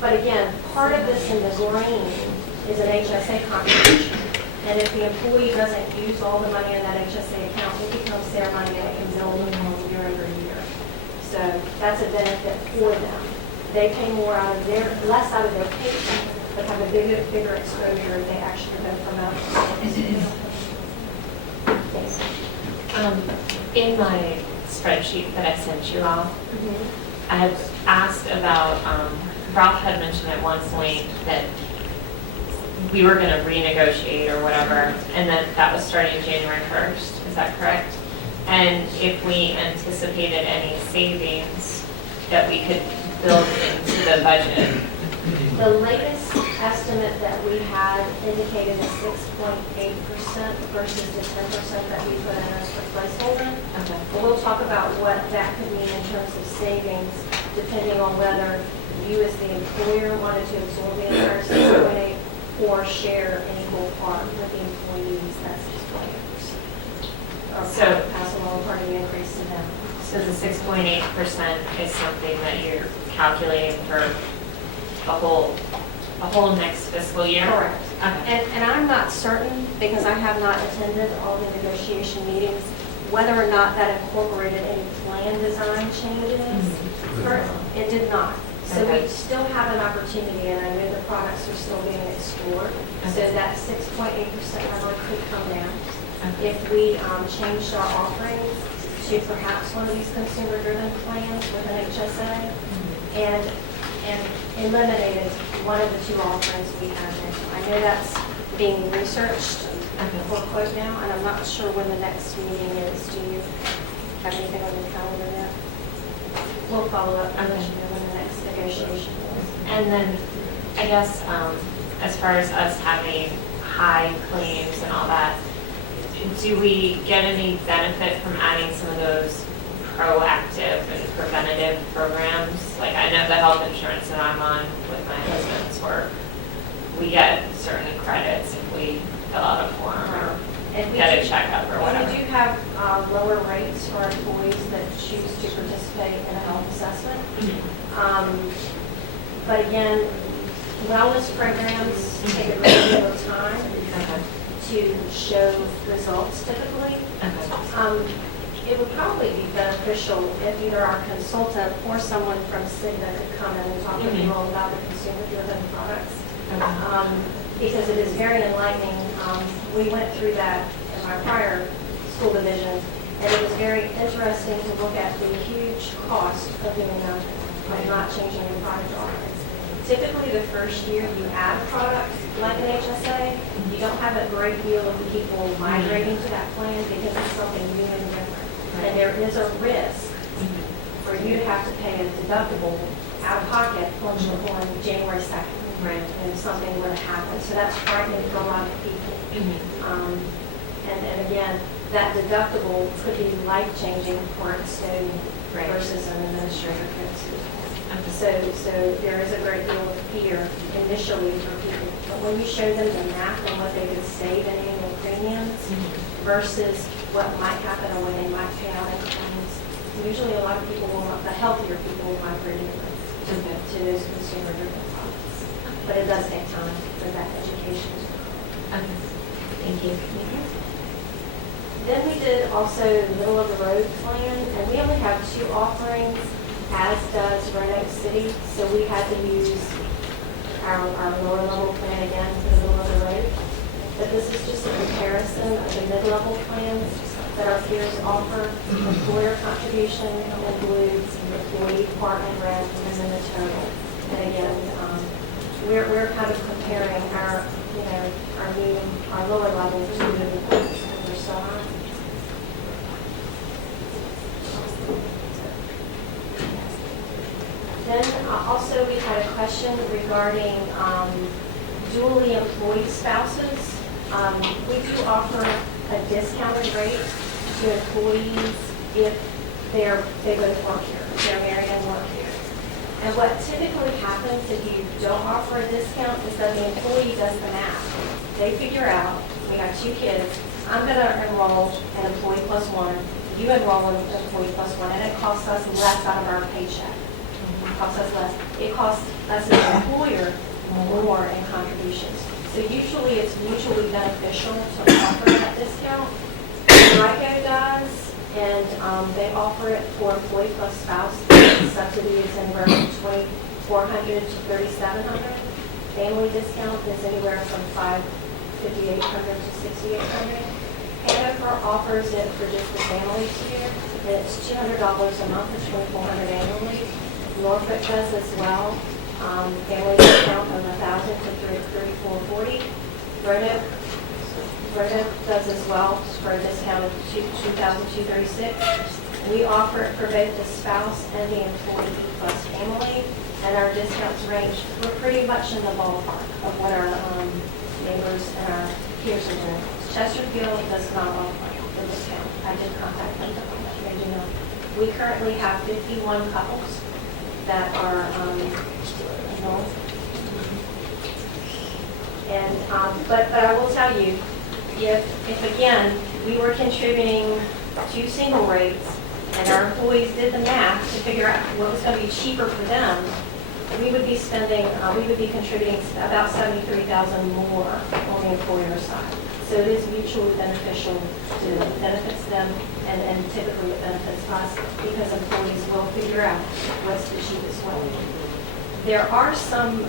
But again, part of this in the green is an HSA contribution. And if the employee doesn't use all the money in that HSA account, it becomes their money and it can build on year over year. So that's a benefit for them. They pay more less out of their paycheck, but have a bigger exposure if they actually go from out. In my spreadsheet that I sent you all, I had asked about, Ralph had mentioned at one point that we were going to renegotiate or whatever, and then that was starting January 1st, is that correct? And if we anticipated any savings that we could build into the budget. The latest estimate that we had indicated a 6.8% versus the 10% that we put in as a placeholder. Okay. But we'll talk about what that could mean in terms of savings, depending on whether you as the employer wanted to absorb the entire 6.8 or share an equal part with the employees, that's 6.8%. Or So- pass along part of the increase to them. So the 6.8% is something that you're calculating for a whole next fiscal year? Correct. Okay. And I'm not certain, because I have not attended all the negotiation meetings, whether or not that incorporated any plan design changes. It did not. So we Okay. still have an opportunity, and I know the products are still being explored. So Okay. that 6.8% number could come down Okay. if we changed our offerings to perhaps one of these consumer-driven plans with an HSA and eliminated one of the two offerings we have now. I know that's being researched for quote now, and I'm not sure when the next meeting is. Do you have anything on your calendar yet? We'll follow up and let you know when the next negotiation is. And then, I guess, as far as us having high claims and all that, do we get any benefit from adding some of those proactive and preventative programs? Like, I know the health insurance that I'm on with my husband's work, we get certain credits if we fill out a form or And we get a do- checkup or And whatever. we do have lower rates for employees that choose to participate in a health assessment. But again, wellness programs take a great deal of time Okay. to show results typically. Okay. It would probably be beneficial if either our consultant or someone from Cigna could come in and talk with you all about the consumer-driven products. because it is very enlightening. We went through that in my prior school division, and it was very interesting to look at the huge cost of doing nothing, like not changing your product offerings. Typically, the first year you add products like an HSA, you don't have a great deal of people migrating to that plan because it's something new and different. And there is a risk for you to have to pay a deductible out of pocket on January 2nd. Right. And something were to happen. So that's frightening for a lot of people. And again, that deductible could be life-changing for a custodian Right. versus an administrator. Okay. So there is a great deal of fear initially for people. But when you show them the math and what they could save in annual premiums versus what might happen or when they might pay out in claims, usually a lot of people will, the healthier people will migrate to those consumer-driven products. But it does take time for that education to occur. Okay. Thank you. Then we did also the middle of the road plan, and we only have 2 offerings, as does Roanoke City. So we had to use our lower level plan again for the middle of the road. But this is just a comparison of the mid-level plans that our peers offer. Employer contribution includes employee part in red, and then the total. And again, we're kind of comparing our, our lower level to the plans that we're still on. Then also we had a question regarding dually employed spouses. We do offer a discounted rate to employees if they both work here, if they're married and work here. And what typically happens if you don't offer a discount is that the employee does the math. They figure out, we have 2 kids, I'm going to enroll an employee plus 1, you enroll an employee plus 1, and it costs us less out of our paycheck. It costs us less. It costs us as an employer more in contributions. So usually it's mutually beneficial to offer that discount. RICO does, and they offer it for employee plus spouse. The subsidy is anywhere from $2,400 to $3,700. Family discount is anywhere from $5,800 to $6,800. Hanover offers it for just the family tier. It's $200 a month, it's $2,400 annually. Norfolk does as well. Family discount of $1,000 to $3,440. Roanoke does as well for a discount of $2,236. We offer it for both the spouse and the employee plus family, and our discounts range. We're pretty much in the ballpark of what our neighbors and our peers are doing. Chesterfield does not offer the discount. I did contact them to find out they do not. We currently have 51 couples that are enrolled. And but I will tell you, if again we were contributing 2 single rates and our employees did the math to figure out what was going to be cheaper for them, we would be contributing about $73,000 more on the employer side. So it is mutually beneficial to benefits them, and typically it benefits us because employees will figure out what's the cheapest way. There are some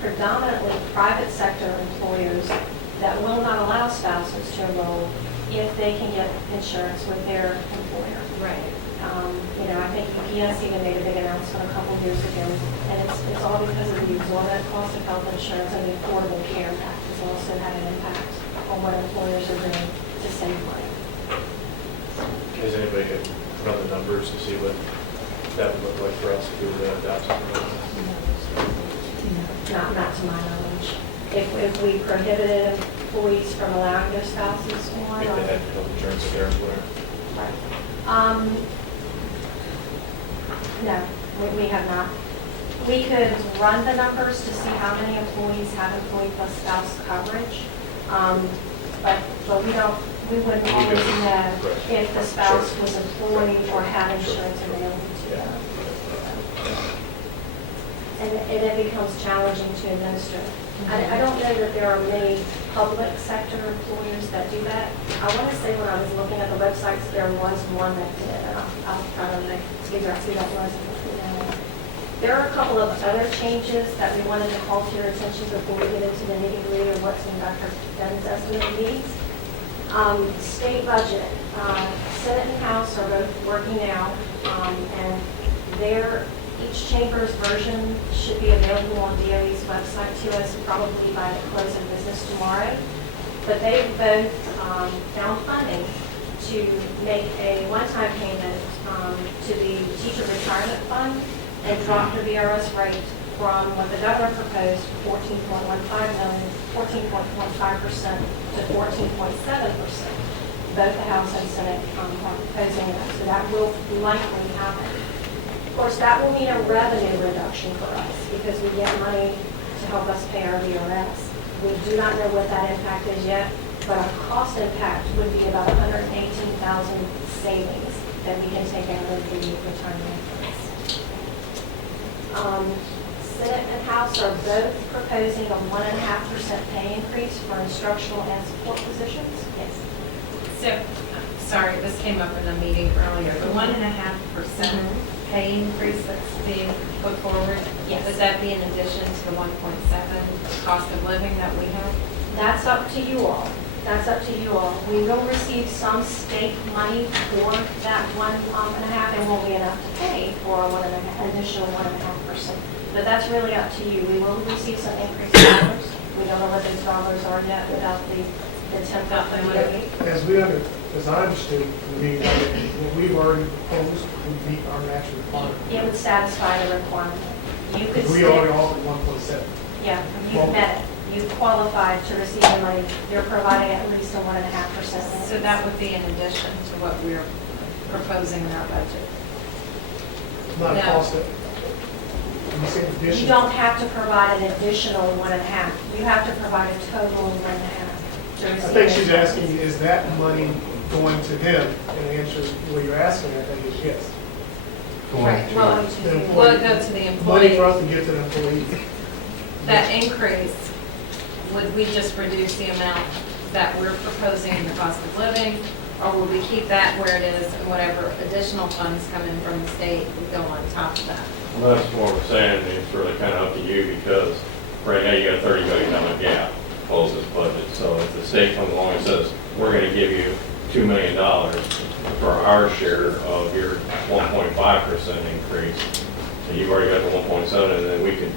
predominantly private sector employers that will not allow spouses to enroll if they can get insurance with their employer. Right. I think UPS even made a big announcement a couple years ago, and it's all because of the exorbitant cost of health insurance, and the Affordable Care Act has also had an impact on what employers are doing to save money. Has anybody run the numbers to see what that would look like for us if we were to adopt something like that? Not to my knowledge. If we prohibited employees from allowing their spouses on, If they had health insurance with their employer? right. No, we have not. We could run the numbers to see how many employees have employee plus spouse coverage, but we wouldn't always know if the spouse was employed or had insurance available to them. And it becomes challenging to administer. I don't know that there are many public sector employers that do that. I want to say when I was looking at the websites, there was one that did, and I'll try to figure out who that was. There are a couple of other changes that we wanted to call to your attention before we get into the nitty-gritty of what's in Dr. Dunn's estimate needs. State budget, Senate and House are both working now, and each chamber's version should be available on DOE's website to us probably by the close of business tomorrow. But they both found funding to make a one-time payment to the teacher retirement fund and drop the VRS rate from what the governor proposed, 14.15% to 14.7%. Both the House and Senate are proposing that, so that will likely happen. Of course, that will mean a revenue reduction for us because we get money to help us pay our VRS. We do not know what that impact is yet, but our cost impact would be about $118,000 savings that we can take out of the retirement funds. Senate and House are both proposing a 1.5% pay increase for instructional and support positions. Yes. So, sorry, this came up in a meeting earlier, the 1.5% pay increase that's being put forward? Yes. Would that be in addition to the 1.7 cost of living that we have? That's up to you all. That's up to you all. We will receive some state money for that 1.5, and won't be enough to pay for additional 1.5%. But that's really up to you. We will receive some increased dollars. We don't know what those dollars are yet without the attempt out there. As I understood, what we've already proposed would meet our matching requirement. It would satisfy the requirement. You could We still, already offered 1.7. yeah, you've met it. You've qualified to receive the money. You're providing at least a 1.5%. So that would be in addition to what we're proposing in our budget? Not a No. cost that, you say You addition. don't have to provide an additional 1.5. You have to provide a total of 1.5 to I receive. think it. she's asking, is that money going to him? And the answer, what you're asking, I think, is yes. Right, well, Going to The you. employee- will it go to the Money employee? for us to give to the employee. That increase, would we just reduce the amount that we're proposing in the cost of living? Or will we keep that where it is and whatever additional funds come in from the state would go on top of that? Well, that's what we're saying, it's really kind of up to you, because right now you got a $30 million gap, to close this budget. So if the state comes along and says, we're gonna give you $2 million for our share of your 1.5% increase, and you've already got the 1.7, and then we could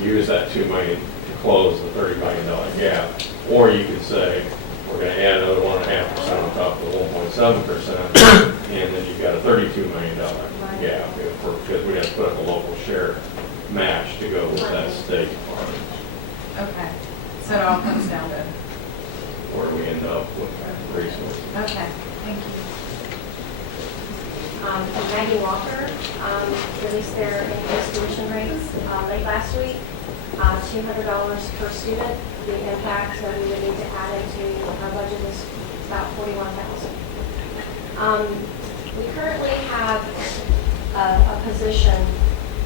use that $2 million to close the $30 million gap. Or you could say, we're gonna add another 1.5% on top of the 1.7%, and then you've got a $32 million gap, because we have to put up a local share match to go with that state fund, Okay, so it all comes down to, where we end up with resources. okay, thank you. And Maggie Walker released their increased tuition rates late last week, $200 per student. The impact that we would need to add into our budget is about $41,000. We currently have a position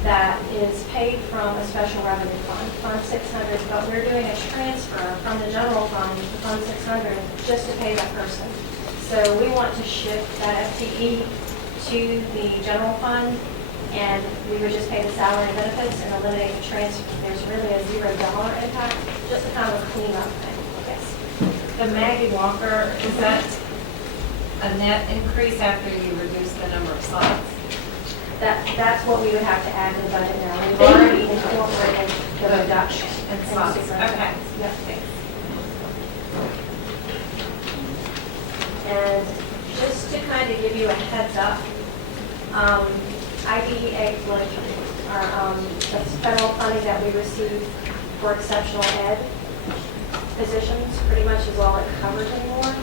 that is paid from a special revenue fund, Fund 600, but we're doing a transfer from the general fund to Fund 600 just to pay that person. So we want to shift that FTE to the general fund, and we would just pay the salary and benefits and eliminate the transfer. There's really a $0 impact, just a kind of a cleanup thing, yes. The Maggie Walker, is that a net increase after you reduce the number of slots? That's what we would have to add to the budget now. We've already incorporated the reduction. And slots, in okay. superintendents. Yep. Thanks. And just to kind of give you a heads up, IDEA are the federal funding that we receive for exceptional ed positions, pretty much is all it covers anymore.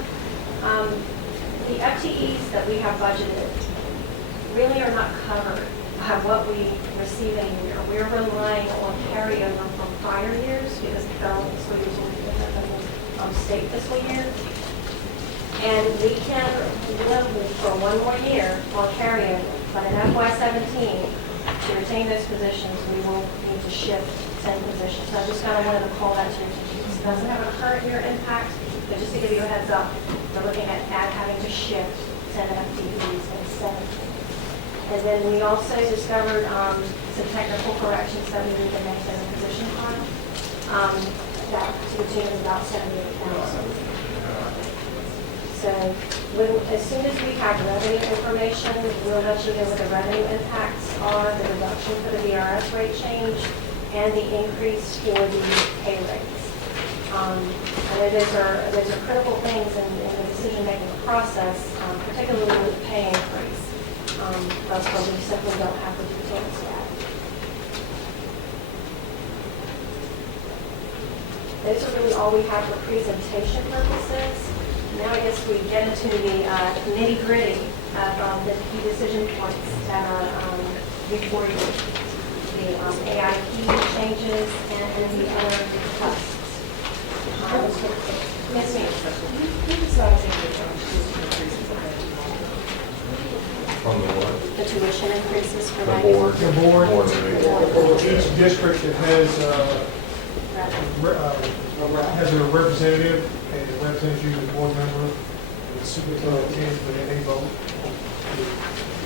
The FTEs that we have budgeted really are not covered by what we receive in a year. We're relying on carryover from prior years because the federal fiscal years will be different than the state fiscal year. And we can live for one more year on carryover, but in FY17, to retain those positions, we will need to shift 10 positions. So I just kind of wanted to call that to your attention. It doesn't have a current year impact, but just to give you a heads up, we're looking at having to shift 10 FTEs in 17. And then we also discovered some technical corrections that we need to make in the position file. That to the tune of about $78,000. So as soon as we have revenue information, we'll let you know what the revenue impacts are, the reduction for the VRS rate change, and the increase for the pay rates. I know those are critical things in the decision-making process, particularly with the pay increase. But we simply don't have the details yet. Those are really all we have for presentation purposes. Now I guess we get into the nitty-gritty of the key decision points that are before you. The AIP changes and the other requests. Yes, ma'am. Who decides if the tuition increases are going to be longer? From the what? The tuition increases for The that. board. The board, Board meeting. or each district that has a representative, and the representative is usually a board member, and the superintendent attends, but then they vote to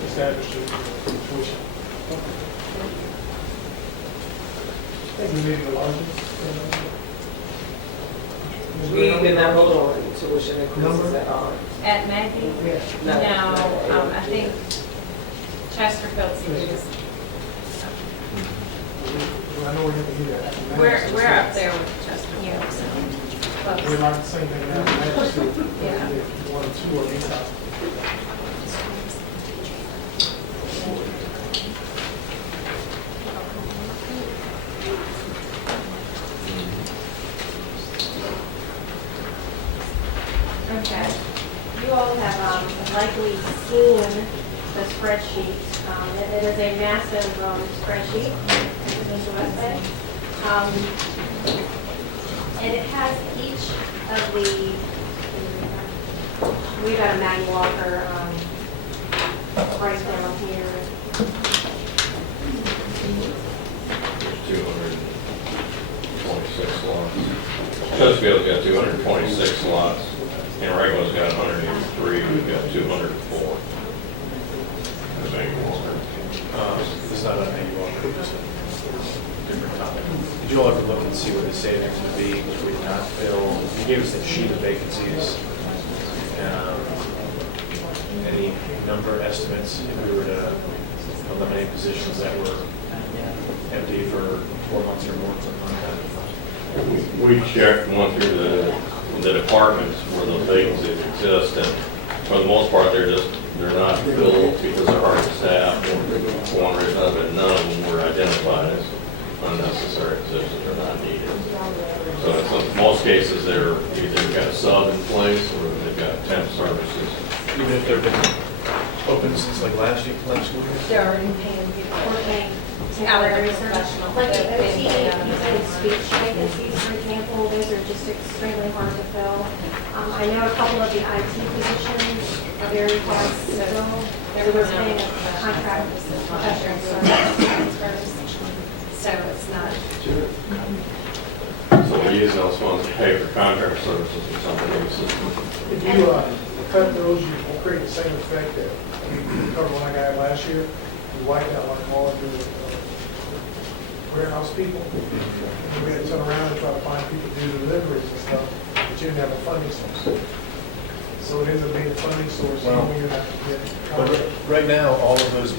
establish the tuition. I think we may be the largest. We did not vote on tuition increases at all. At Maggie? Yeah. No, I think Chesterfield's the biggest. I know we're going to hear that. We're up there with Chesterfield, so We're close. like the same thing now. Yeah. One or two or eight top. Okay. You all have likely seen the spreadsheet. It is a massive spreadsheet. This is the website. And it has each of the, we've got a Maggie Walker breakdown here. There's 226 lots. Chesterfield's got 226 slots, and Regular's got 183, we've got 204. There's Maggie Walker. This is not on any longer, just a different topic. Did you all ever look and see what the savings would be if we did not fill? You gave us a sheet of vacancies. Any number estimates if we were to eliminate positions that were empty for 4 months or more, something like that? We checked, went through the departments where those vacancies exist, and for the most part, they're not filled because they're hard to staff, or for one reason or another, none of them were identified as unnecessary positions or not needed. So in most cases, they're either got a sub in place, or they've got temp services. Even if they've been open since like last school year? They're already paying people. We're paying Hourly temporary professional. Like the They're OT, paying, using speech vacancies, for example, those are just extremely hard to fill. I know a couple of the IT positions are very hard to fill. So we're paying a contract professional service. So it's not, So we use those funds to pay for contract services or something in the system. If you cut those, you will create the same effect that we covered when I got it last year. We wiped out like all of the warehouse people. And we had to turn around and try to find people to do deliveries and stuff, but you didn't have a funding source. So it ends up being a funding source, Well, when you have to get But contract. right now, all of those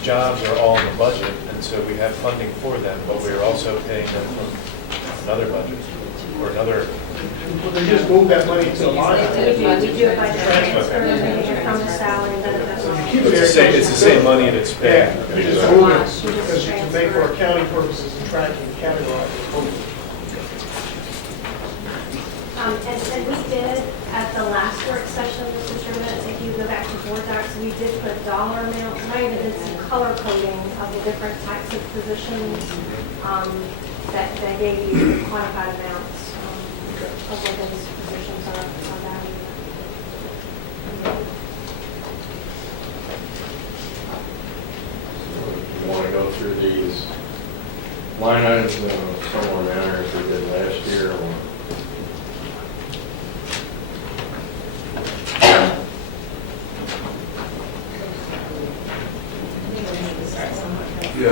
jobs are all in the budget, and so we have funding for them, but we're also paying them from another budget, or another, Well, they just move that money to the line. We do it by transfer from the salary benefits. So you line. keep it it's the same money that's Yeah, spent. you just move it, because you can make for accounting purposes and tracking and categorizing. And we did, at the last work session, Mr. Chairman, if you go back to board docs, we did put dollar amounts, and I even did some color coding of the different types of positions that gave you the quantified amounts of what those positions are valued. You want to go through these line items in a similar manner as we did last year, or? Yeah.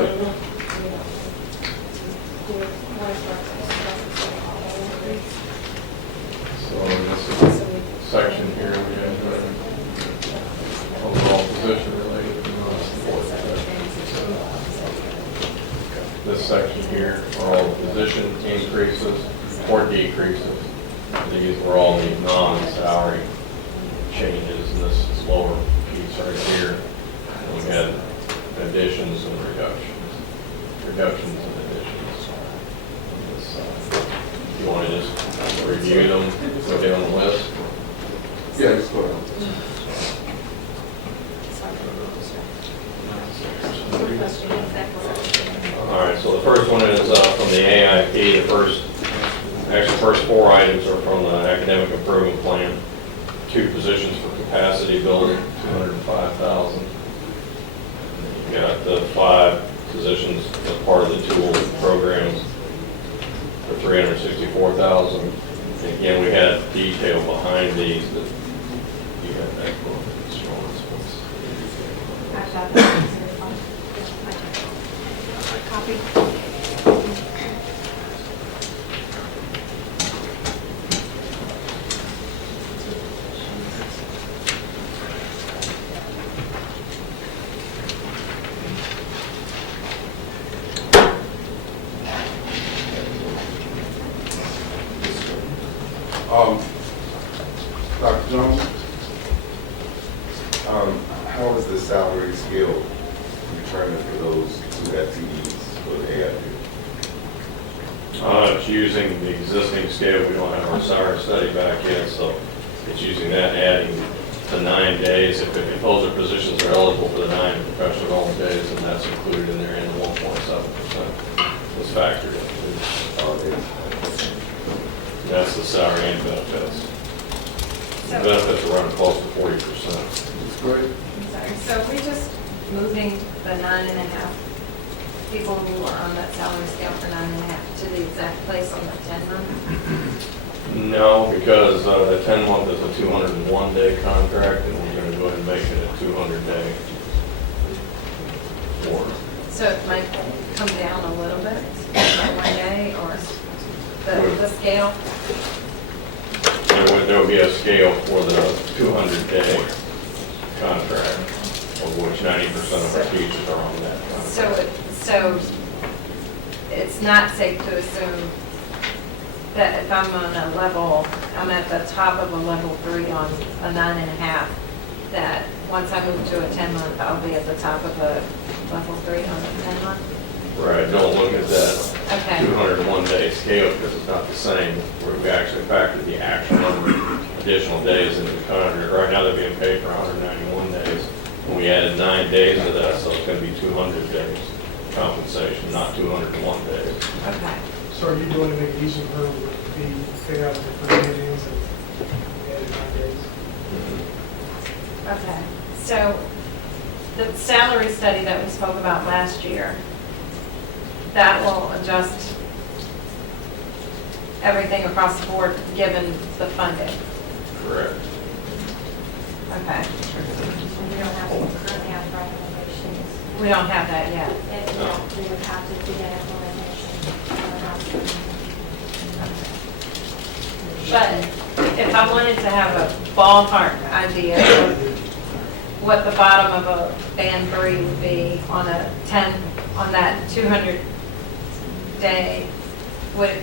So in this section here, we have overall position related to support. This section here are all the position increases or decreases. These were all the non-salary changes in this lower piece right here. And we had additions and reductions and additions. on this side. You want to just review them, go down the list? Yeah, just go ahead. All right, so the first one is from the AIP. The first four items are from the academic improvement plan. 2 positions for capacity building, $205,000. You got the 5 positions as part of the tool programs for $364,000. Again, we had detail behind these that you had that book. I've got that. Copy. Dr. Jones, how is the salary scale determined for those 2 FTEs for the AIP? It's using the existing scale. We don't have our salary study back yet, so it's using that, adding the 9 days. If those are positions that are eligible for the 9 professional development days, and that's included in there, and the 1.7% was factored in. That's the salary and benefits. The benefits are around close to 40%. That's great. I'm sorry, so if we just moving the 9.5 people who are on that salary scale for 9.5 to the exact place on the 10 month? No, because the 10-month is a 201-day contract, and we're going to go ahead and make it a 200-day. So it might come down a little bit by 1 day, or the scale? There will be a scale for the 200-day contract, of which 90% of our teachers are on that contract. So it's not safe to assume that if I'm on a level, I'm at the top of a level 3 on a 9.5, that once I move to a 10-month, I'll be at the top of a level 3 on a 10-month? Right, don't look at that Okay. 201-day scale because it's not the same, where we actually factored the actual number of additional days into the contract. Right now they're being paid for 191 days, and we added 9 days to that, so it's going to be 200 days compensation, not 201 days. Okay. So are you doing to make it easier for her to be figured out different meetings and added 9 days? Okay. So the salary study that we spoke about last year, that will adjust everything across the board given the funding. Correct. Okay. We don't have to currently have recommendations. We don't have that yet. And we would have to do that implementation. But if I wanted to have a ballpark idea of what the bottom of a band 3 would be on a 10, on that 200-day, would,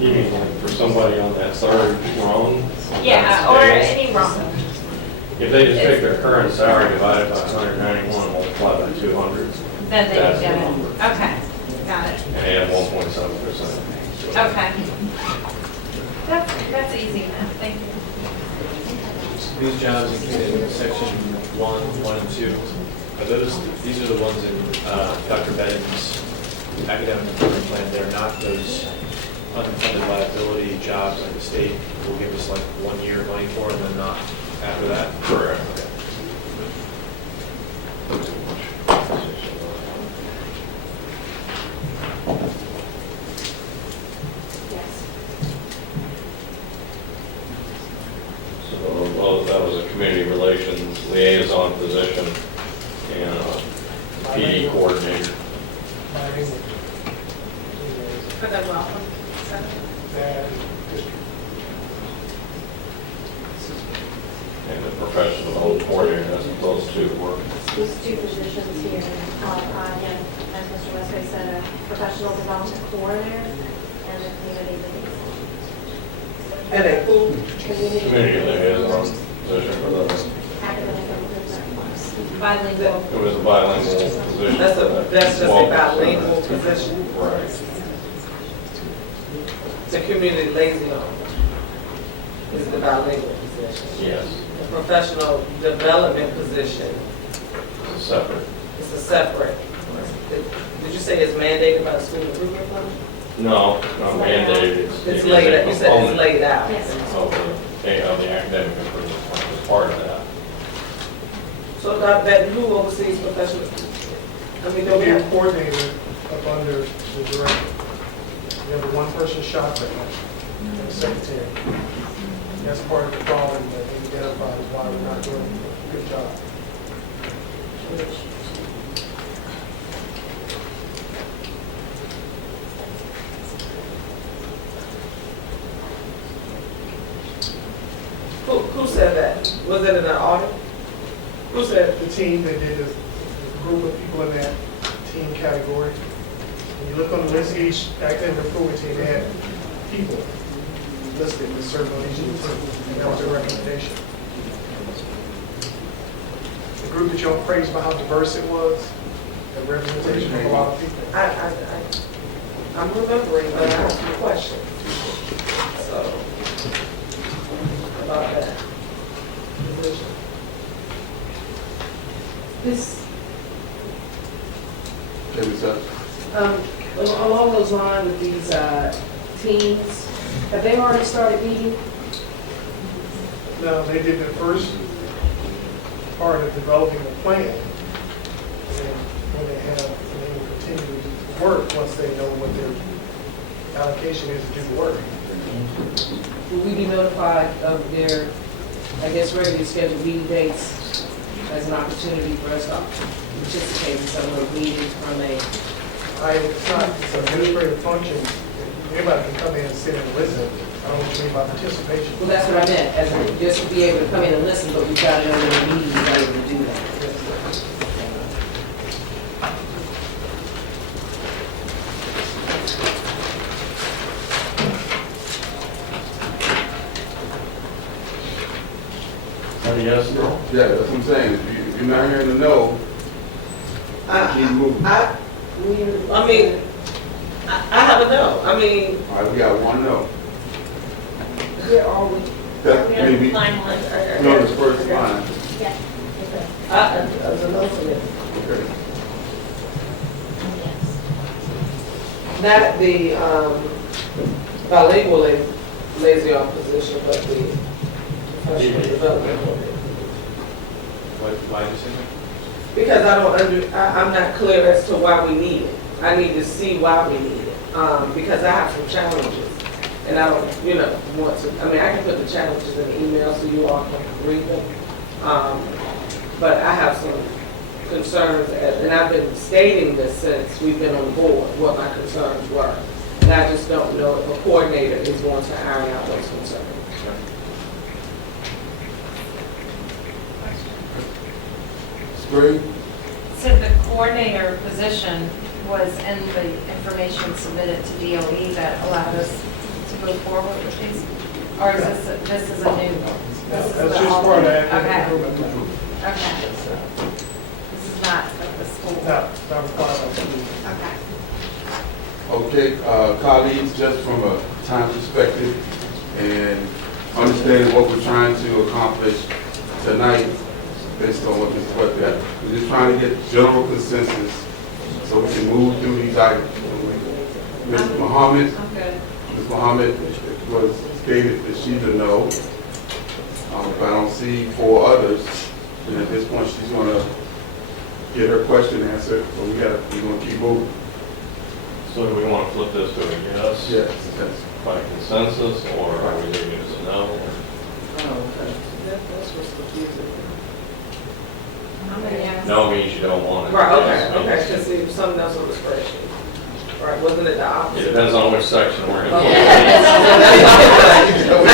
You mean for somebody on that third rung? yeah, or any wrong. If they just take their current salary divided by 191 and multiply by 200, Then they that's would get the it. number. Okay, got it. And they have 1.7%. Okay. That's easy math, thank you. These jobs in section 1 and 2, these are the ones in Dr. Bennett's academic improvement plan. They're not those unfunded liability jobs like the state will give us like 1 year money for and then not after that? Correct. Yes. So that was a community relations liaison position. And PD coordinator. bilingual. For the welcome center. That district. And the professional development coordinator as opposed to work. These two positions here, again, as Mr. Westby said, a professional development coordinator and a community liaison. And a full, Community liaison position for those. Academic improvement. Bilingual. It was a bilingual position. that's just a Well, bilingual position. Right. The community liaison is the bilingual position. Yes, The professional development position it's a separate. is a separate. Did you say it's mandated by the school improvement fund? No, not mandated. It's laid out, you said it's laid out. Yes. Of the academic improvement plan is part of that. So that who oversees professional? I mean, There'll don't be we a have, coordinator up under the director. You have a one-person shop right now, and a secretary. That's part of the problem that we identified is why we're not doing a good job. who said that? Was it in an audit? Who said? The team, they did a group of people in that team category. When you look on the list, each academic improvement team had people listed to serve on each of the team, and that was their recommendation. The group that y'all praised about how diverse it was, the representation of a lot of people. I'm remembering, but I asked you a question. So, about that position. This, Maybe so. along those lines with these teams, have they already started meeting? No, they did the first part of developing the plan. And then when they will continue to work once they know what their allocation is to do the work. Will we be notified of their, I guess, regularly scheduled meeting dates as an opportunity for us to participate in some of those meetings from a, It's not, it's an administrative function. Anybody can come in and sit and listen. I don't know what you mean by participation. well, that's what I meant, as in just to be able to come in and listen, but we've got to know that the meeting, we've got to be able to do that. Yes, no? Yeah, that's what I'm saying. If you're not hearing the no, keep moving. I mean, I have a no. I mean, All right, we got one no. Where are we? That We're on maybe, line one, or- no, the first line. Yeah. as a no for me. Okay. Not the bilingual liaison position, but the professional development coordinator. Why decision? Because I don't I'm not clear as to why we need it. I need to see why we need it, because I have some challenges. And I don't, want to, I mean, I can put the challenges in the email so you all can read them. But I have some concerns, and I've been stating this since we've been on board, what my concerns were. And I just don't know if a coordinator is going to iron out those concerns. Spring? So the coordinator position was in the information submitted to DOE that allowed us to move forward with these? Or is this is a new? That's this is just the part of that. Okay, improvement. okay. This is not like the school? No, it's not required by school. Okay. Okay, colleagues, just from a time perspective and understanding what we're trying to accomplish tonight, based on what Mr. West got, we're just trying to get general consensus so we can move through these items. Ms. Muhammad, I'm good. Ms. Muhammad was stated that she's a no. If I don't see four others, then at this point, she's gonna get her question answered, so we're gonna keep moving. So do we want to flip this to a yes? Yes, yes. By consensus, or are we leaving it as a no? Oh, okay. That's what's confusing. No means you don't want it. Right, okay, Yes okay, means- because see, something else on the spreadsheet. Right, wasn't it the It opposite? depends on which section we're in. I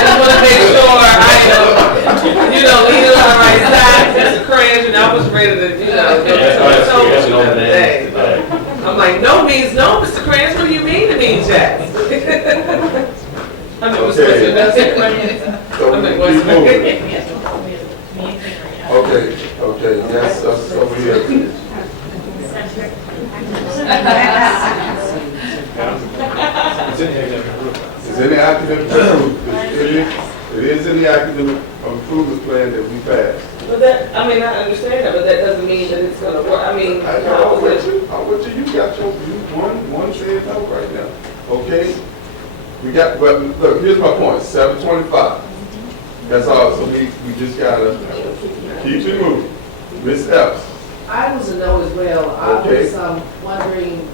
just want to make sure leaning on the right side, Mr. Craig, and I was ready to, Yeah, that's why we have no names today. I'm like, no means no, Mr. Craig, what do you mean to me, Jack? I know, Mr. President, that's it. So I'm we like, keep moving. what's Okay, yes, over here. It's in the academic improvement. It's in the academic improvement. It is in the academic improvement plan that we passed. But that, I mean, I understand that, but that doesn't mean that it's gonna work. I mean, I know, I'm with you, you got your, one said no right now, okay? We got, but look, here's my point, 725. That's all, so we just gotta keep it moving. Ms. Epps, I was a no as well. I Okay. was wondering,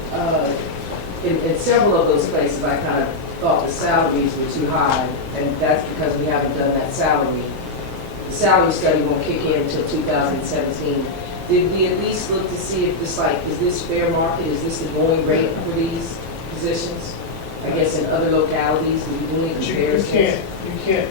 in several of those places, I kind of thought the salaries were too high, and that's because we haven't done that salary. The salary study won't kick in until 2017. Did we at least look to see if this, is this fair market? Is this the going rate for these positions? I guess in other localities, do we do any But you comparisons? can't,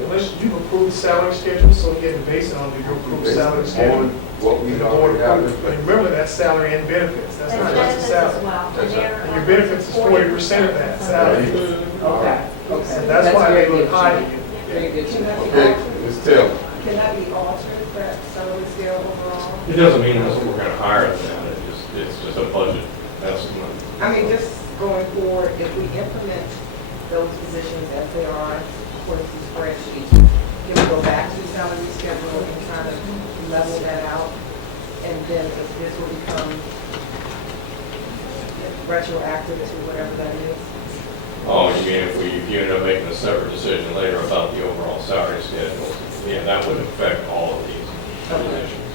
unless you approve salary schedule, so again, based on your approved salary based schedule. on what we the already board have. approves. But remember, that's salary and benefits, that's not just the benefits as salary. well. That's right. And your benefits is 40% of that salary. Okay, okay. So that's why they very look good. high to you. Very good. Okay, Ms. Taylor. Can that be altered, that salary scale overall? It doesn't mean that's what we're gonna hire them at, it's just a budget estimate. I mean, just going forward, if we implement those positions as they are according to the spreadsheet, can we go back to the salary schedule and kind of level that out? And then if this will become retroactive to whatever that is? Oh, you mean if you end up making a separate decision later about the overall salary schedule, yeah, that would affect all of these positions.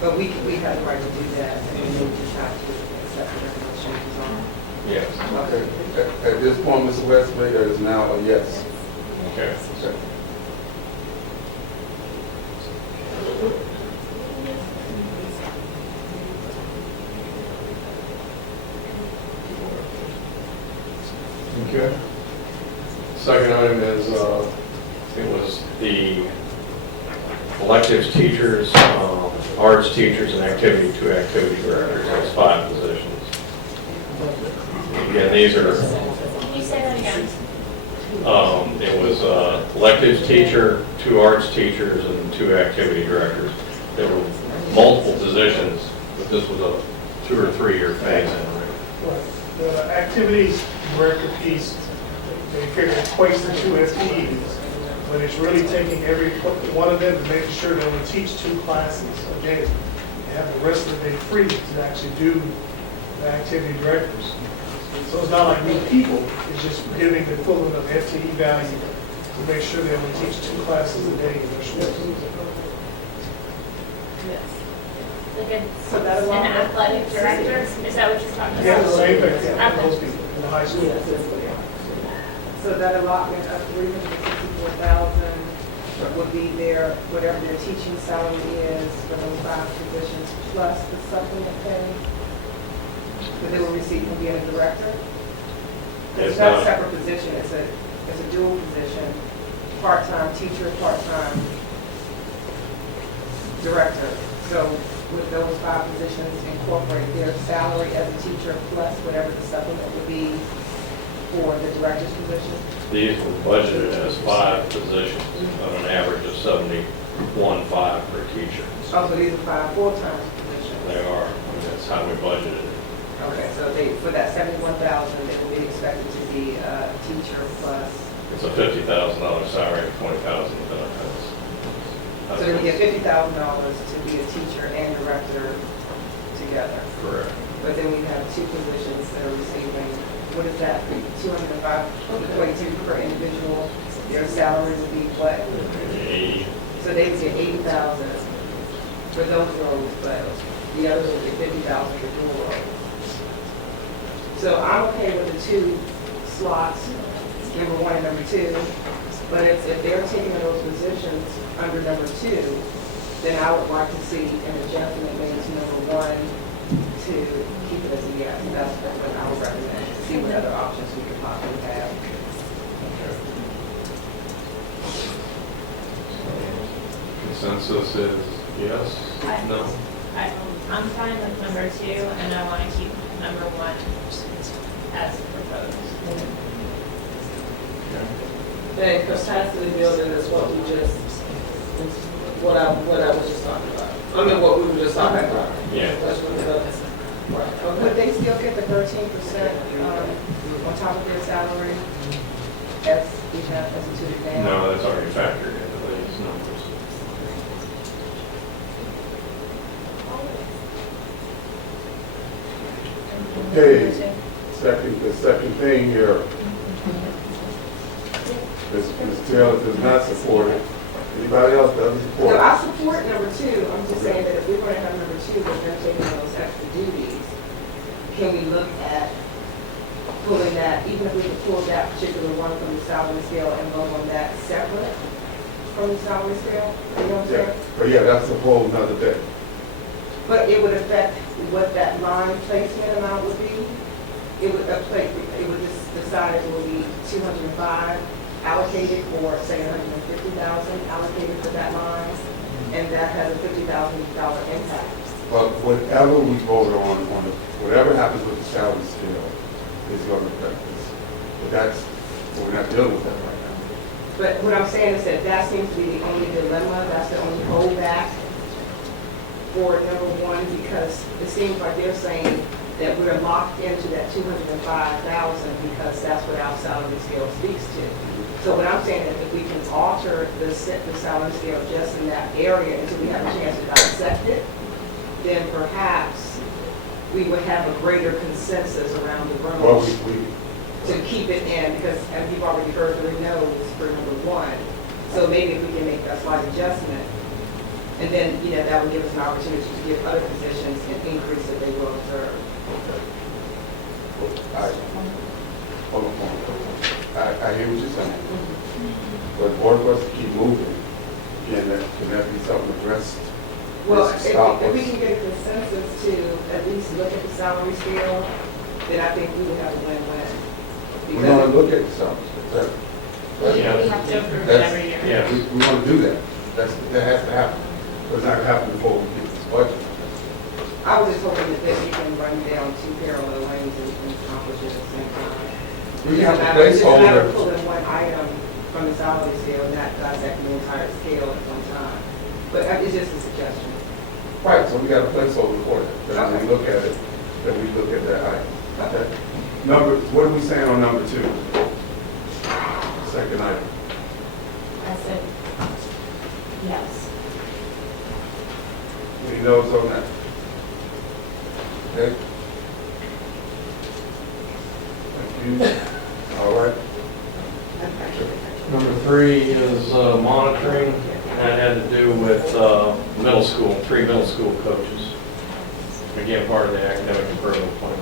But we have the right to do that, and we just have to accept whatever the changes are. Yes, Okay, at this point, Mr. Westbrook, there is now a yes. okay. Okay. Okay. Second item is, it was the electives teachers, arts teachers, and activity directors. There's 5 positions. Again, these are, Can you say that again? it was electives teacher, 2 arts teachers, and 2 activity directors. There were multiple positions, but this was a 2 or 3 year phase in. The activities director piece, they figure equates the 2 FTEs, but it's really taking every one of them and making sure they will teach 2 classes a day and have the rest of the day free to actually do the activity directors. So it's not like new people, it's just giving the equivalent of FTE value to make sure they will teach 2 classes a day in their schools. Like So that an along athletic director, is that what you're talking about? Yeah, the same thing, yeah, for those people in the high school. So that allotment of $364,000 would be their, whatever their teaching salary is for those 5 positions, plus the supplement pay that they will receive from being a director? It's It's not a not. separate position, it's a dual position, part-time teacher, part-time director. So would those 5 positions incorporate their salary as a teacher plus whatever the supplement would be for the director's position? These were budgeted as 5 positions, on an average of 71.5 per teacher. Oh, so these are 5 full-time positions? They are, and that's how we budgeted it. Okay, so they, for that 71,000, they will be expected to be a teacher plus, It's a $50,000 salary, 20,000 benefits. so they would get $50,000 to be a teacher and director together. Correct. But then we have 2 positions that are receiving, what is that, 222 per individual? Their salary would be what? 80. So they would get 80,000 for those roles, but the others would get 50,000 for dual roles. So I'm okay with the 2 slots, number 1 and number 2, but if they're taking those positions under number 2, then I would like to see an adjustment made to number one to keep it as a yes. That's what I would recommend, to see what other options we could possibly have. Consensus is yes, no? I'm fine with number 2, and I want to keep number 1 as proposed. The capacity building is what we just, what I was just talking about. I mean, what we were just talking about. Yeah. That's what it is. Right, Would okay. they still get the 13% on top of their salary as we have instituted now? No, that's already factored into these numbers. Okay, the second thing here, Ms. Taylor does not support it. Anybody else doesn't support No, it? I support number 2. I'm just saying that if we're going to have number 2, but they're taking those extra duties, can we look at pulling that, even if we could pull that particular one from the salary scale and vote on that separate from the salary scale? You know what I'm Yeah, saying? but yeah, that's a whole nother thing. But it would affect what that line placement amount would be. It would just decide it would be 205 allocated for, say, 150,000 allocated for that line, and that has a $50,000 impact. But whatever we vote on whatever happens with the salary scale is going to affect this. But we're not dealing with that right now. But what I'm saying is that that seems to be the only dilemma, that's the only holdback for number 1, because it seems like they're saying that we're locked into that 205,000 because that's what our salary scale speaks to. So what I'm saying is if we can alter the salary scale just in that area until we have a chance to dissect it, then perhaps we would have a greater consensus around the room Well, to keep it in, because as you've already heard, there are no's for number 1. So maybe if we can make that slight adjustment, and then, that would give us an opportunity to give other positions an increase that they will observe. Okay. All right. Hold on. I hear what you're saying. But in order for us to keep moving, can that be something addressed? Well, Just stop if we us. can get a consensus to at least look at the salary scale, then I think we would have a win-win. We're going to look at the salary scale. Yeah. We have to approve it every year. Yeah. We want to do that. That has to happen. But it's not going to happen before we get this budget. I was just hoping that we can run down 2 parallel lanes and accomplish it at the same time. We have a It's just a matter placeholder. of pulling one item from the salary scale and not dissecting the entire scale at one time. But it's just a suggestion. Right, so we got a placeholder for it. That when we look at it, that we look at that item. Okay. What are we saying on number 2? Second item. I said yes. Any notes on that? Okay. Thank you. All right. Number 3 is monitoring. That had to do with middle school, 3 middle school coaches. Again, part of the academic improvement plan.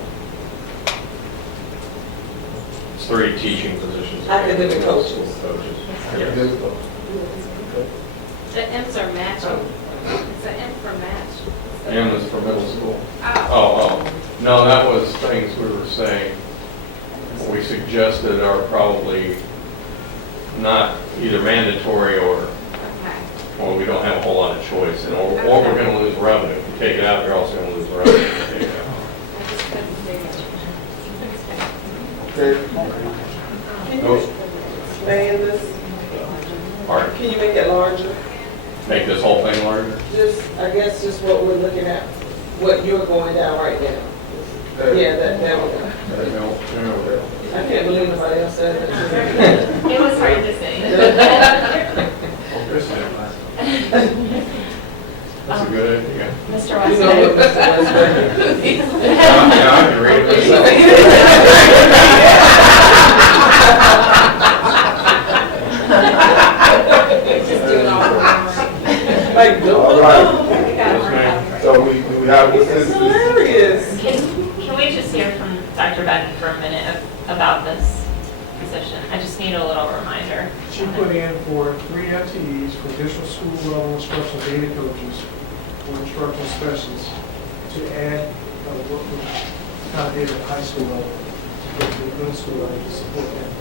It's 3 teaching positions. Academic coaches. Coaches. Yes. Yes. The M's are matching. It's an M for match. M is for middle school. Oh, Oh. No, that was things we were saying, what we suggested are probably not either mandatory or okay. we don't have a whole lot of choice. Or we're going to lose revenue. If you take it out, you're also going to lose revenue. If you take it out. I just couldn't figure it. Okay. Can you No. expand this? All right, Can you make it larger? make this whole thing larger. I guess just what we're looking at, what you're going down right now. Yeah, that one. I can't believe nobody else said that. It was hard to say. That's a good idea. Mr. You know what, Weston? Mr. Westbrook? Yeah, I can read it myself. Just do it all over. Like, All right. Yes, ma'am. So we have It's consensus. hilarious. Can we just hear from Dr. Beck for a minute about this? position? I just need a little reminder. She put in for 3 FTEs for additional school level instructional data coaches or instructional specialists to add what we kind of did at high school level, to go to the middle school level to support them.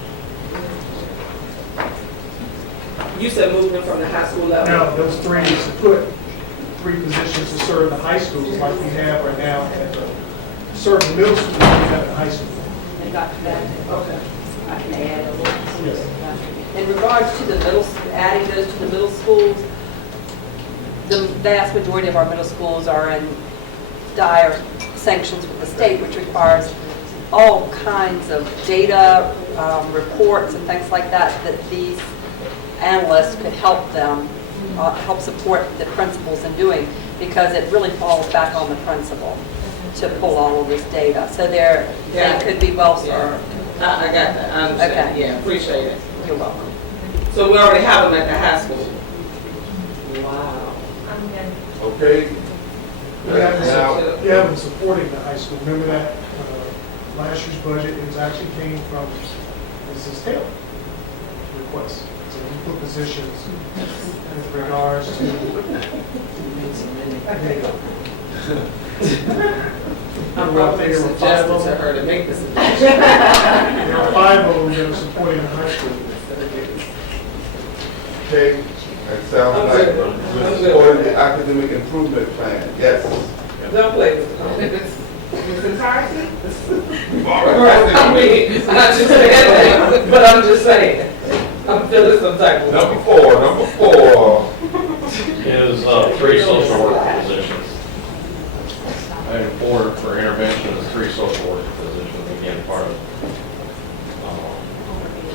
You said moving from the high school level? Now, those 3 is to put 3 positions to serve the high schools like we have right now at the certain middle schools we have at high school. And Dr. Batten, Okay. I can add a little. Yes. In regards to the middle, adding those to the middle schools, the vast majority of our middle schools are in dire sanctions with the state, which requires all kinds of data, reports and things like that, that these analysts could help them, help support the principals in doing, because it really falls back on the principal to pull all of this data. So they could be well served. I got that, I understand, Okay. yeah, appreciate it. You're welcome. So we already have them at the high school? Wow. I'm good. Okay? We have Now, them supporting the high school. Remember that last year's budget, it was actually came from Mrs. Taylor request. So we put positions with regards to data. I'm probably suggesting to her to make this. There are 5 of them that are supporting the high school. okay, that sounds I'm like good. we're I'm good. supporting the academic improvement plan. Yes. Don't play with me. Ms. Entirety? Right, I mean, not just saying that, but I'm just saying, I'm feeling some type of. Number 4. Is 3 social work positions. Item 4 for intervention is 3 social work positions, again, part of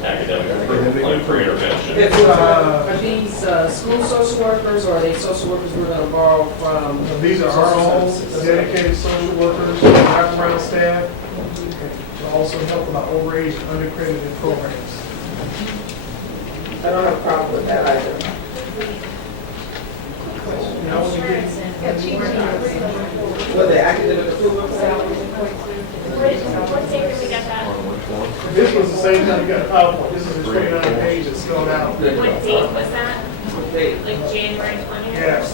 academic improvement plan for intervention. Are these school social workers, or are they social workers we're going to borrow from? These are our own dedicated social workers, wraparound staff, to also help with our overage and undercredited programs. I don't have a problem with that either. Now, when you get Well, the academic approval plan? What day did we get that? This was the same time you got a PowerPoint. This is a 29 page that's filled out. What date was that? They- Like January 20th? Yeah.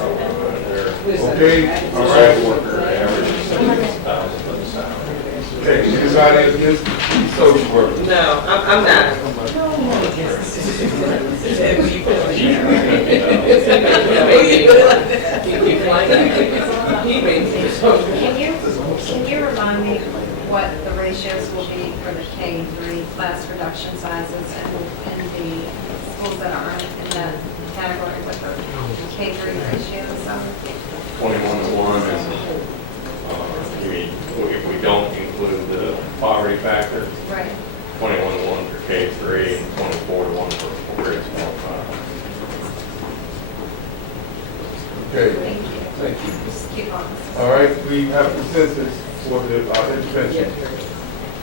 Okay, all right. Worker average is 6,000 for the salary. Okay, anybody against social work? No, I'm not. Can you remind me what the ratios will be for the K-3 class reduction sizes and the schools that aren't in that category with the K-3 ratios? 21-1, and if we don't include the poverty factor, Right. 21-1 for K-3 and 24-1 for grades 4 and 5. Okay, Thank you. thank you. Just keep on. All right, we have consensus for the intervention.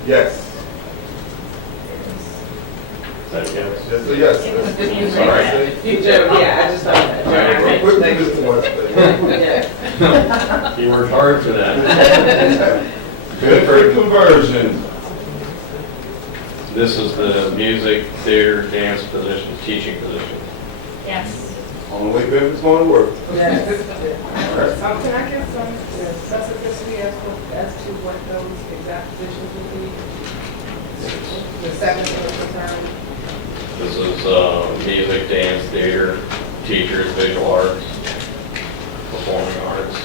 Yes. Is that a yes? Just a yes. All right. Yeah, I just thought that. Quick, Mr. West. Yeah. You worked hard for that. Good for conversion. This is the music, theater, dance positions, teaching positions. Yes. Only way Bivens going to work. Yes. Can I get some specificity as to what those exact positions would be? The 7 that were concerned? This is music, dance, theater, teachers, visual arts, performing arts.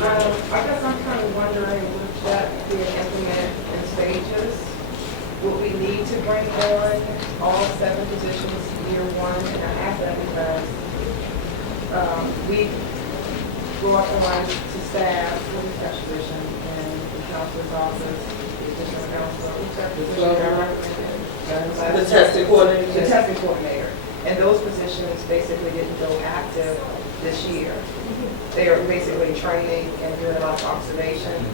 I guess I'm kind of wondering, would that be implemented in stages? Would we need to bring on all 7 positions year 1? And I ask that because we go up the line to staff with the cash position in the counselor's office, the additional counselor, which that position I recommended. The testing coordinator. The testing coordinator. And those positions basically didn't go active this year. They are basically training and doing a lot of observation.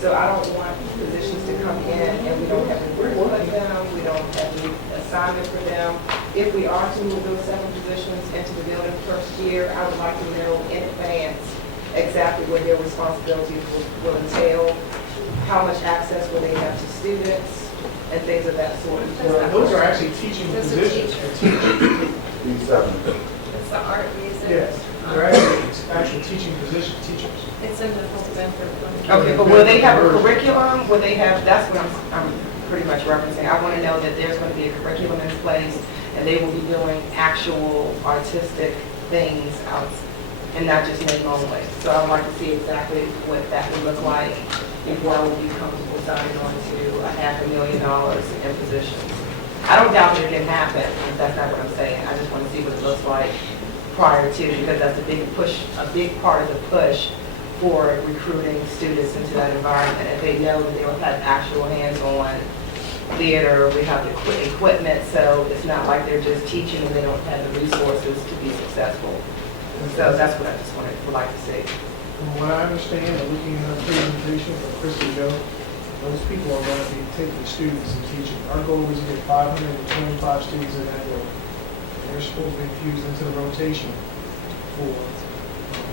So I don't want positions to come in and we don't have any work with them, we don't have any assignment for them. If we are to move those 7 positions into the building first year, I would like to know in advance exactly what their responsibilities will entail, how much access will they have to students, and things of that sort. Those are actually teaching Those are positions. These seven. It's the art music. Yes, they're actually teaching positions, teachers. It's in the full benefit. Okay, but will they have a curriculum? Will they have, that's what I'm pretty much referencing. I want to know that there's going to be a curriculum in place and they will be doing actual artistic things out and not just name only. So I'd like to see exactly what that would look like before I would be comfortable signing on to $500,000 in positions. I don't doubt that it can happen, that's not what I'm saying. I just want to see what it looks like prior to, because that's a big push, a big part of the push for recruiting students into that environment. If they know that they will have actual hands-on theater, we have the equipment, so it's not like they're just teaching and they don't have the resources to be successful. So that's what I just would like to see. From what I understand, and looking at our presentation from Chris and Joe, those people are going to be taking students and teaching. Our goal is to get 525 students in that role. They're supposed to be infused into the rotation for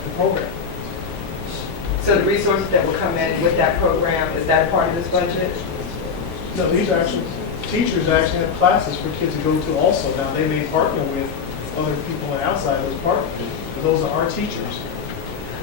the program. So the resources that will come in with that program, is that a part of this budget? No, these are actually, teachers actually have classes for kids to go to also. Now, they may partner with other people outside those partners, but those are our teachers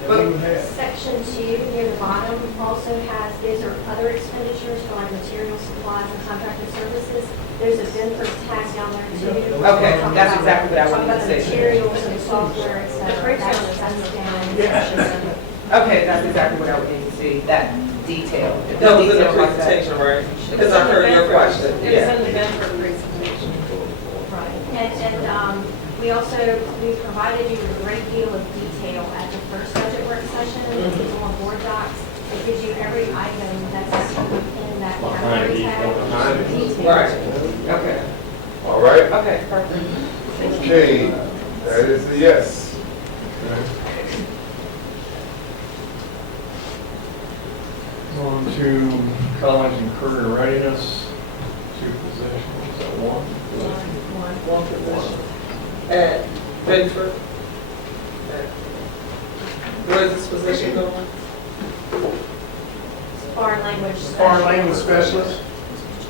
that we would have. Section 2 near the bottom also has, these are other expenditures for like material supplies and contracted services. There's a vendor's tag down there too. Okay, that's exactly what I Talking wanted about to the see. materials and software, et cetera. That's down in section 7. Okay, that's exactly what I would need to see, that detail. If That was in the detail like that- presentation, right? Because I heard your question. It was in the Benford presentation. And we also, we provided you with a great deal of detail at the first budget work session. It's on board docs. It gives you every item that's actually in that category tag. Detail. Right. Okay, All right? okay, perfect. Okay, that is a yes. On to college and career readiness, 2 positions, so 1. One position. At Bedford. Where's this position going? Foreign language. Foreign language specialist.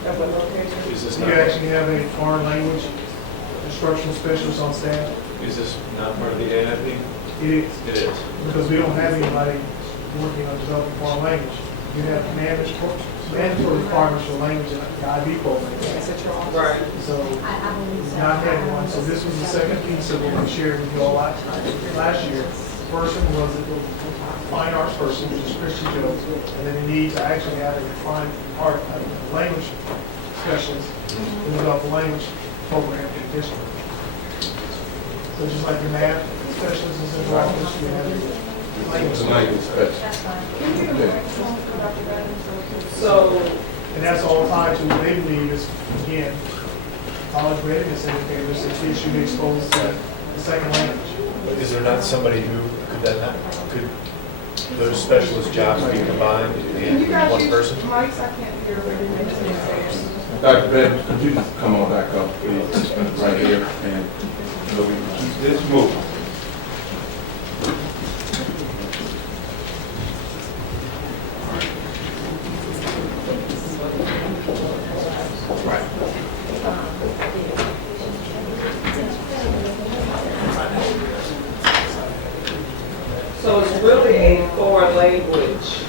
At what location? Is this You not, actually have a foreign language instructional specialist on staff. is this not part of the AIP? It is, It is. because we don't have anybody working on developing foreign language. You have mandatory requirements for language in the IB program. Right. So, I believe so. not had one, so this was the second piece of what we shared with you all last year. First one was the fine arts person, which is Christian Joe, and then the need to actually have a fine art, language specialist to develop a language program in addition. So just like the math specialist is in the office, we have the language. It's a language special. That's fine. So, And that's all tied to what they believe is, again, college readiness indicators that kids should be exposed to the second language. Is there not somebody who, could those specialist jobs be combined Can you in guys one use person? mics? I can't hear what you're saying. Dr. Ben, could you just come on back up, please, right here, and so we can keep this moving. so it's really a foreign language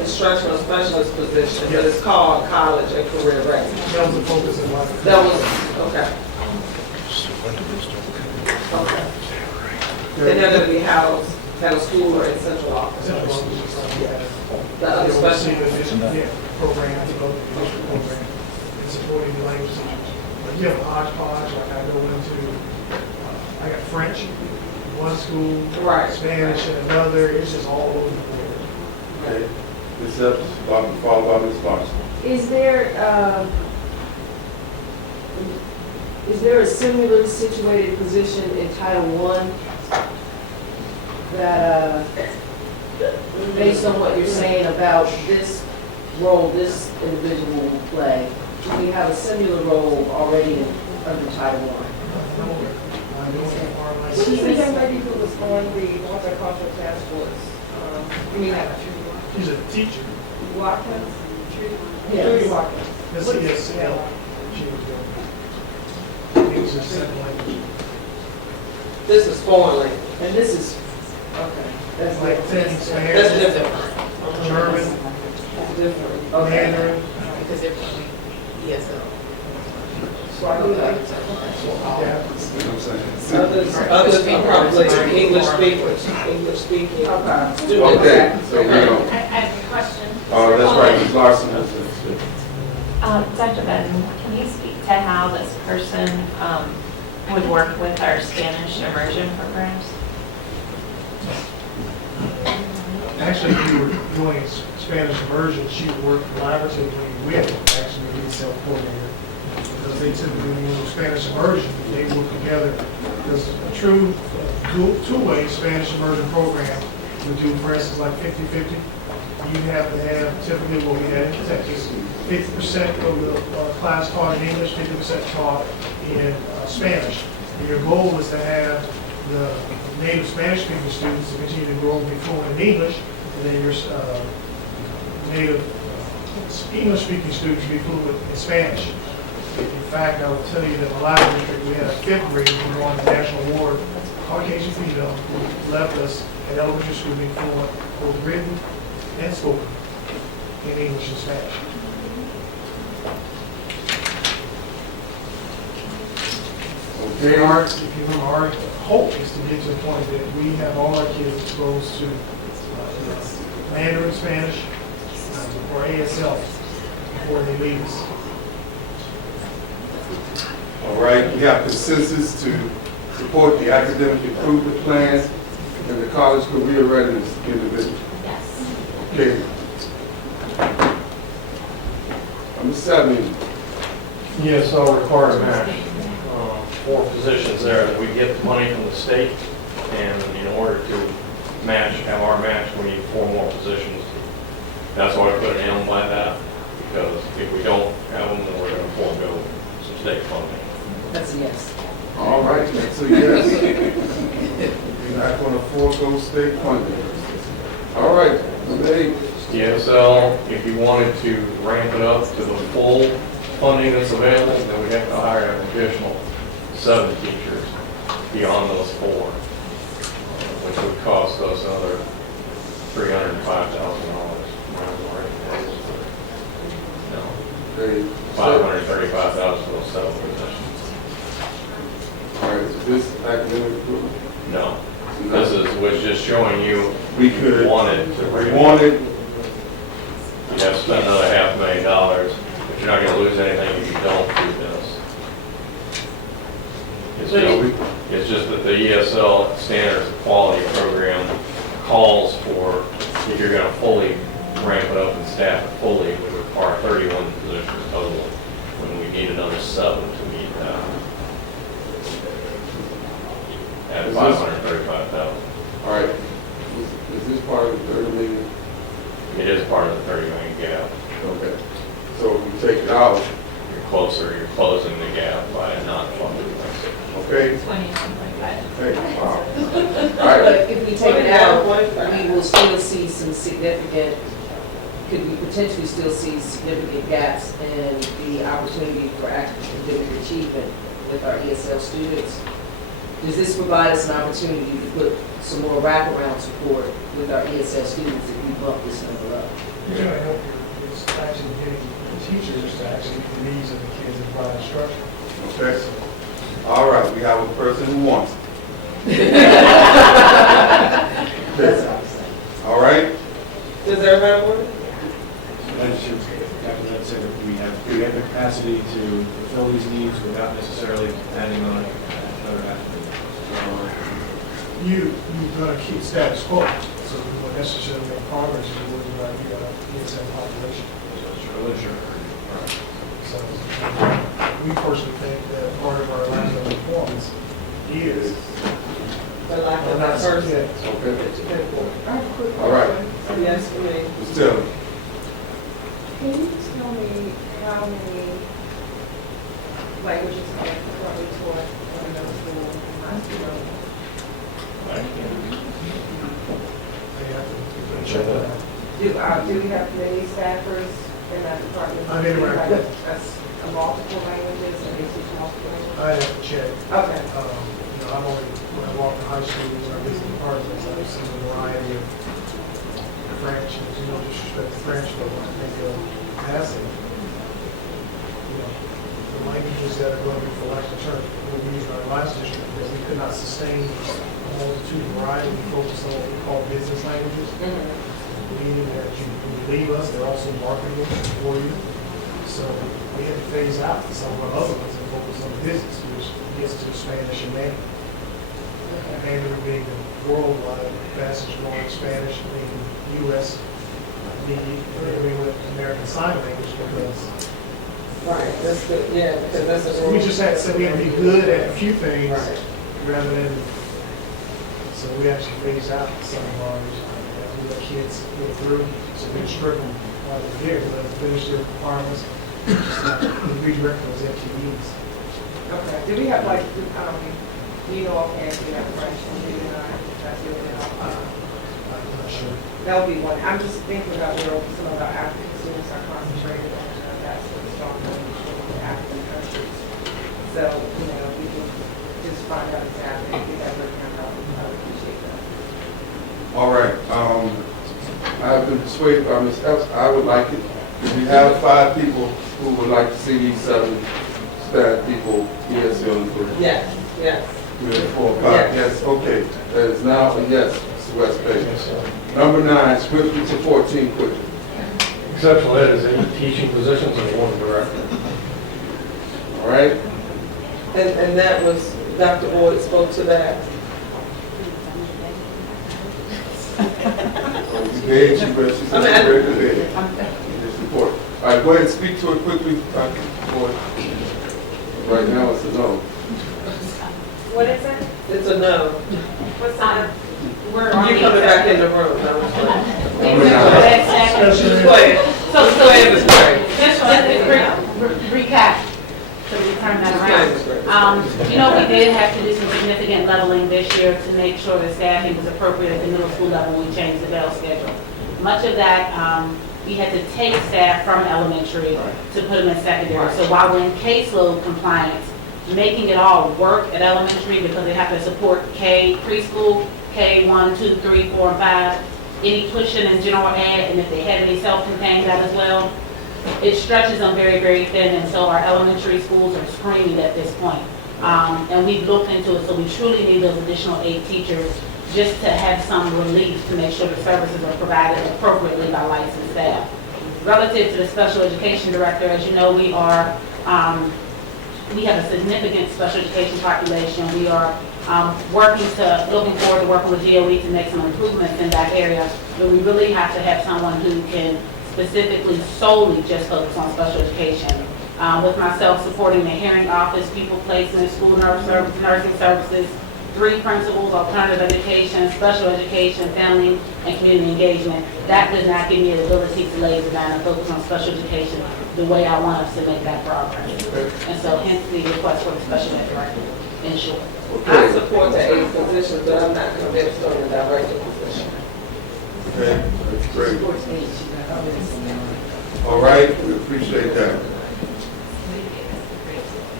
instructional specialist position, but it's called college and career readiness. That was the focus of life. That was, okay. Okay. And they're gonna be housed at a school or in central office. The other special, Yeah, program, developing additional program, and supporting the language teachers. But you have a hodgepodge, like I go into, I got French in one school, Right. Spanish in another, it's just all over the board. Okay. Ms. Epps, followed by Ms. Larson. Is there a similar situated position in Title I that, based on what you're saying about this role this individual will play, do we have a similar role already under Title I? I don't have foreign language. What is the young lady who was on the multicultural task force? You mean that She's a teacher. Watkins? Yes. Judy Watkins. This is ESL. She was doing. English as second language. This is foreign language. And this is, okay, that's Like like, taking That's Spanish, different. German, different. Okay. Mandarin. Because they're from ESL. Swahili. Yeah. You know what I'm saying? Others are probably English speaking Okay. students. Okay, so we don't, I have a question. that's right, Ms. Larson. Dr. Benton, can you speak to how this person would work with our Spanish immersion programs? Actually, if you were doing Spanish immersion, she would work collaboratively with actually the ESL coordinator. Because they typically, when you do Spanish immersion, they work together. Because a true two-way Spanish immersion program would do, for instance, like 50-50. You have to have typically what we had in Texas, 50% of the class taught in English, 50% taught in Spanish. And your goal is to have the native Spanish-speaking students to continue to grow and be fluent in English, and then your native English-speaking students be fluent in Spanish. In fact, I will tell you that in the last district, we had a fifth grader who won the national award, Caucasian female, who left us at elementary school being fluent, both written and spoken in English and Spanish. Okay, Our, if you remember, our hope is to get to the point that we have all our kids exposed to Mandarin Spanish or ASL before they leave us. all right, we have consensus to support the academic improvement plan and the college career readiness individual. Yes. Okay. Number 7, ESL required match. 4 positions there that we get the money from the state, and in order to match, have our match, we need 4 more positions. That's why I put an M by that, because if we don't have them, then we're going to forego some state funding. That's a yes. all right, that's a yes. You're not going to forego state funding. All right, number 8, ESL, if you wanted to ramp it up to the full funding that's available, then we have to hire an additional 7 teachers beyond those 4, which would cost us another $305,000. No, okay. $535,000 for those 7 positions. All right, is this academic improvement? No, this was just showing you We if you could, wanted to. we wanted, You'd have to spend another $500,000, but you're not going to lose anything if you don't do this. It's just that the ESL Standards Quality Program calls for, if you're going to fully ramp it up and staff it fully, it would require 31 positions total, when we need another 7 to meet that. At $535,000. all right, is this part of the 30 million? It is part of the 30 million gap. Okay, so if we take it out, You're closing the gap by not funding this. okay? 2025. Okay, wow. All right, But if we take it out, we will still see some significant, could we potentially still see significant gaps in the opportunity for academic achievement with our ESL students? Does this provide us an opportunity to put some more wraparound support with our ESL students if we bump this number up? You're going to help is actually getting teachers to actually meet the needs of the kids and provide instruction. okay. All right, we have a person who wants it. That's what I'm saying. All right, Does everybody want it? After that, say that we have the capacity to fulfill these needs without necessarily depending on other aspects. You're going to keep status quo, so we won't necessarily make progress if you're worried about the ESL population. Sure. So we personally think that part of our lack of performance is The lack of not that person okay, that you pay for. all right. Yes, for me. Ms. Taylor, Can you tell me how many languages are currently taught in middle school and high school? they have to check that out. Do we have many staffers in that department? Uninteractive. That's a multiple languages, and they teach multiple languages? I have to check. Okay. You know, when I walk to high school, when I visit departments, I've seen a variety of French, and no disrespect to French, but I think passing, you know, the languages that are going to be for lack of term, what we use in our last district, because we could not sustain a multitude of variety, we focused on what we call business languages, meaning that when you leave us, they're also marketable for you. So we had to phase out some of our other ones and focus on business, which gets to Spanish and Mandarin. Mandarin being the worldwide fastest growing Spanish being U.S. and then we went American Sign Language because Right, that's good, yeah, because that's a. we just had said we had to be good at a few things Right. rather than, so we actually phased out some of ours as we let kids go through. So we struggled while they're here, but they finish their requirements, just not redirect those FTEs. Okay, do we have like, you know, offhand, we have French and reading, that's it, I'm not sure. that would be one. I'm just thinking about where some of our African students are concentrated on, that's what strong language in the African countries. So, you know, we can just find out exactly if we have a handout, I would appreciate that. All right, I have been persuaded by Ms. Epps, I would like it, if we have 5 people who would like to see these 7 staff people, yes, Yes, yes. 3 or 4, 5, yes, okay, that is now a yes, Mr. West Bay. Yes, sir. Number 9, swiftly to 14, quickly. Exceptional ed is any teaching positions and one director. All right, And that was, Dr. Boyd spoke to that. we paid you, but she said it's very good. It's important. All right, go ahead and speak to it quickly, Dr. Boyd. Right now, it's a no. What is it? It's a no. What's that? We're You coming back in the room, I was playing. Number 9. Just playing. So, Just playing this way. just to recap, so we turn that around. You know, we did have to do some significant leveling this year to make sure the staffing was appropriate at the middle school level when we changed the bell schedule. Much of that, we had to take staff from elementary to put them in secondary. So while we're in caseload compliance, making it all work at elementary because they have to support K preschool, K1, 2, 3, 4, and 5, any pushing in general ed, and if they have any self-contained that as well, it stretches them very, very thin, and so our elementary schools are screaming at this point. And we've looked into it, so we truly need those additional 8 teachers just to have some relief to make sure the services are provided appropriately by licensed staff. Relative to the special education director, as you know, we have a significant special education population. We are looking forward to working with GOE to make some improvements in that area, but we really have to have someone who can specifically solely just focus on special education. With myself supporting the hearing office, people placement, school nursing services, 3 principals, alternative education, special education, family, and community engagement. That does not give me the ability to laser down and focus on special education the way I want us to make that progress. And so hence the request for the special ed director, in short. I support the 8 positions, but I'm not convinced on the director position. Okay, that's great. All right, we appreciate that.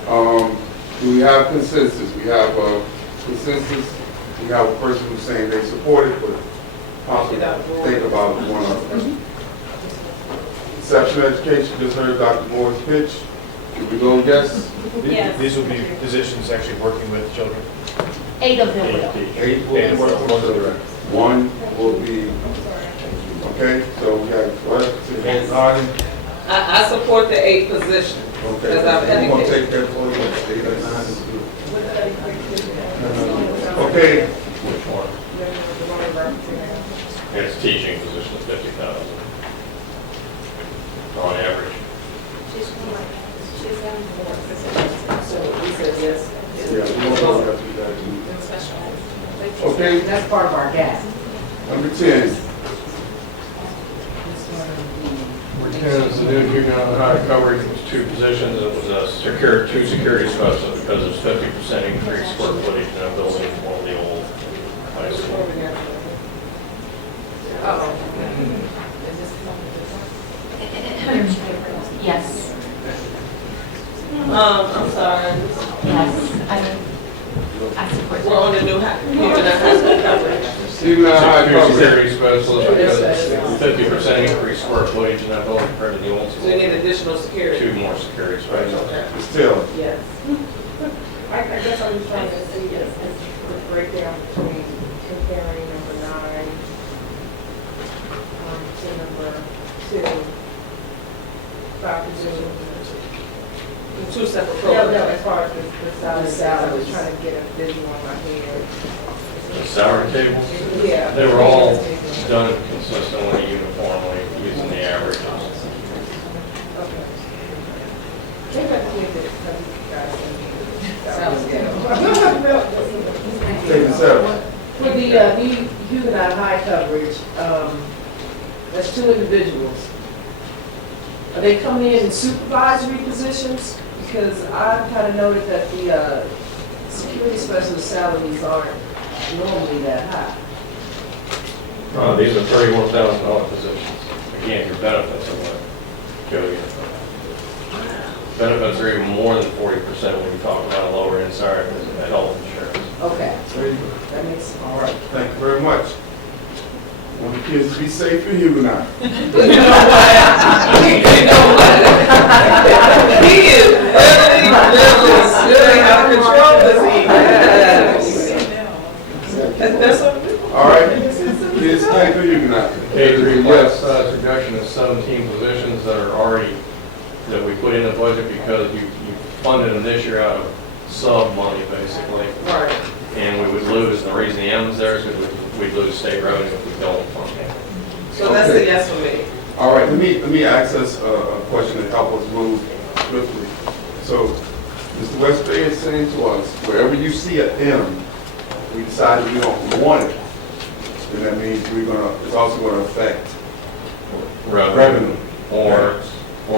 Do we have consensus? We have consensus. We have a person who's saying they support it, but possibly think about one of them. Exceptional education, just heard Dr. Moore's pitch. Should we go yes? Yes. These will be positions actually working with children. 8 of them will. 8 will And be one director. 1 will be, okay, so we have, what? I support the 8 positions. Okay, As I've I'm gonna indicated. take that for you, 8 or 9 is good. Okay, Which one? It's teaching position of 50,000 on average. So we said yes. yeah, we don't know what we gotta do. Okay, That's part of our gap. number 10. Because the new juvenile high coverage was 2 positions, it was a 2 security specialists because it's 50% increased square footage in a building from one of the old high school. Uh-oh. Yes, I'm sorry, yes, I support we're on that. the new high school coverage. Even at high Two coverage. security specialists, because it's 50% increased square footage in that building compared to the old So you need school. additional security. 2 more security specialists. Okay. Still, Yes. I guess I'm just trying to see the breakdown between comparing number 9 to number 2. 5 positions. Two separate No, programs. no, as far as the salaries, I was salaries. trying to get a visual in my head. The salary tables, Yeah. they were all done consistently, uniformly, using the averages. Okay. Maybe I just need to, Sounds good. take this out. For the new Huguenot high coverage, that's 2 individuals. Are they coming in supervisory positions? Because I kind of noted that the security specialist salaries aren't normally that high. These are $31,000 positions. Again, your benefits are what kill you. Benefits are even more than 40% when you talk about a lower end salary because of the health insurance. Okay, that makes, All right, thank you very much. Want the kids to be safe in Huguenot. He is really, really out of control, is he? That's what. All right, kids safe in Huguenot. K-3 Yes. class size reduction is 17 positions that are already, that we put in the budget because you funded them this year out of sub money basically. Right. And we would lose, the reason the M's there is because we'd lose state revenue if we don't fund it. So that's a yes for me. All right, let me ask us a question to help us move swiftly. So, Mr. West Bay is saying to us, wherever you see an M, we decided we don't want it, then that means it's also gonna affect revenue. Or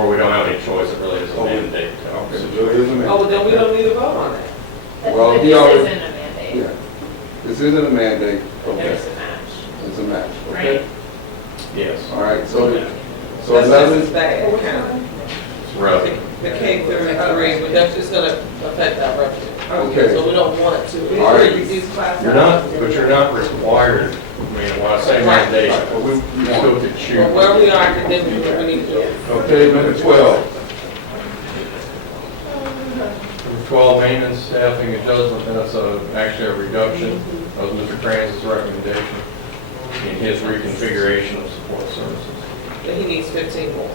we don't have any choice, it really is a Okay. mandate. Okay, so it is a Oh, mandate. well, then we don't need to vote on that. Well, But he this already- isn't a mandate, Yeah, this isn't a mandate, okay, there's a match, it's a match, okay? right? Yes, All right, so That's just as 11, bad, kind it's revenue. The K-3 reduction is gonna affect our revenue. Okay. So we don't want to. All right. Reduce class You're not, but you're not required, I mean, when I say mandate, but we you still want, could choose. But where we are academically, we need to do it. okay, number 12. 12, maintenance staffing adjustment, that's actually a reduction of Mr. Kranz's recommendation in his reconfiguration of support services. And he needs 15 more.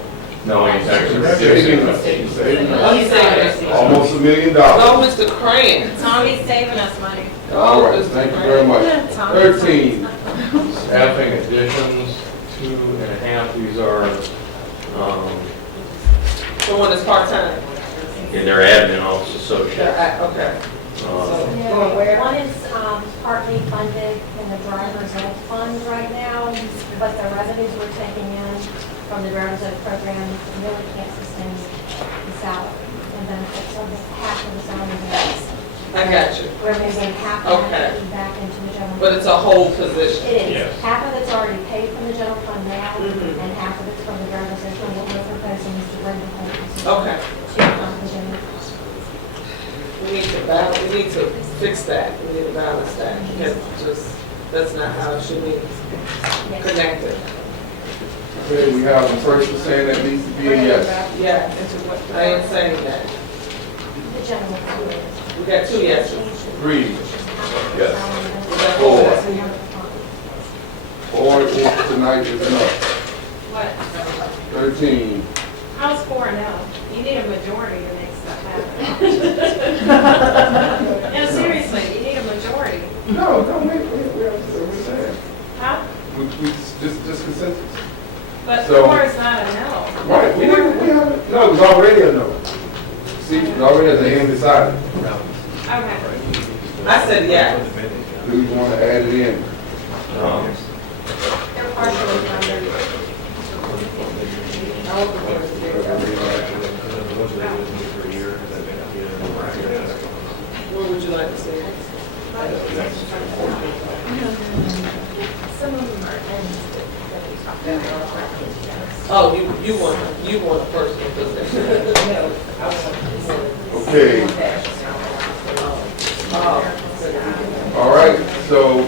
No, he's actually Saving reducing us, it. saving us. Oh, he's saving us. Almost $1 million. Go, Mr. Crane. Tommy's saving us money. All right, thank you very much. 13, Staffing additions, 2.5, these are, The one that's part-time. in their admin office associates. Okay. Going where? One is partly funded in the driver's ed fund right now, but the revenues we're taking in from the driver's ed program really can't sustain the salary and benefits, so this half of the salary is. I got you. We're moving half of Okay. it back into the general. But it's a whole position. It Yes. is. Half of it's already paid from the general fund now, Mhm. and half of it's from the driver's ed fund. What we're proposing is to bring the whole position Okay. to the general. We need to balance, we need to fix that. We need to balance that. Because that's not how it should be connected. okay, we have a person saying that needs to be a yes. Yeah, I ain't saying that. The general fund. We got 2 yeses. 3, Yes. We got 4. 4. 4 is tonight is enough. What? 13, How's 4 now? You need a majority to make stuff happen. No, seriously, you need a majority. no, we're saying. How? We just consensus. But So- 4 is not a no. Right, we haven't, no, it was already a no. See, it was already at the end decided. Okay. I said yeah. Do we want to add it in? They're partially funded. What would you like to say? Some of them are ends that we talked about. Oh, you want a personal position. Okay, all right, so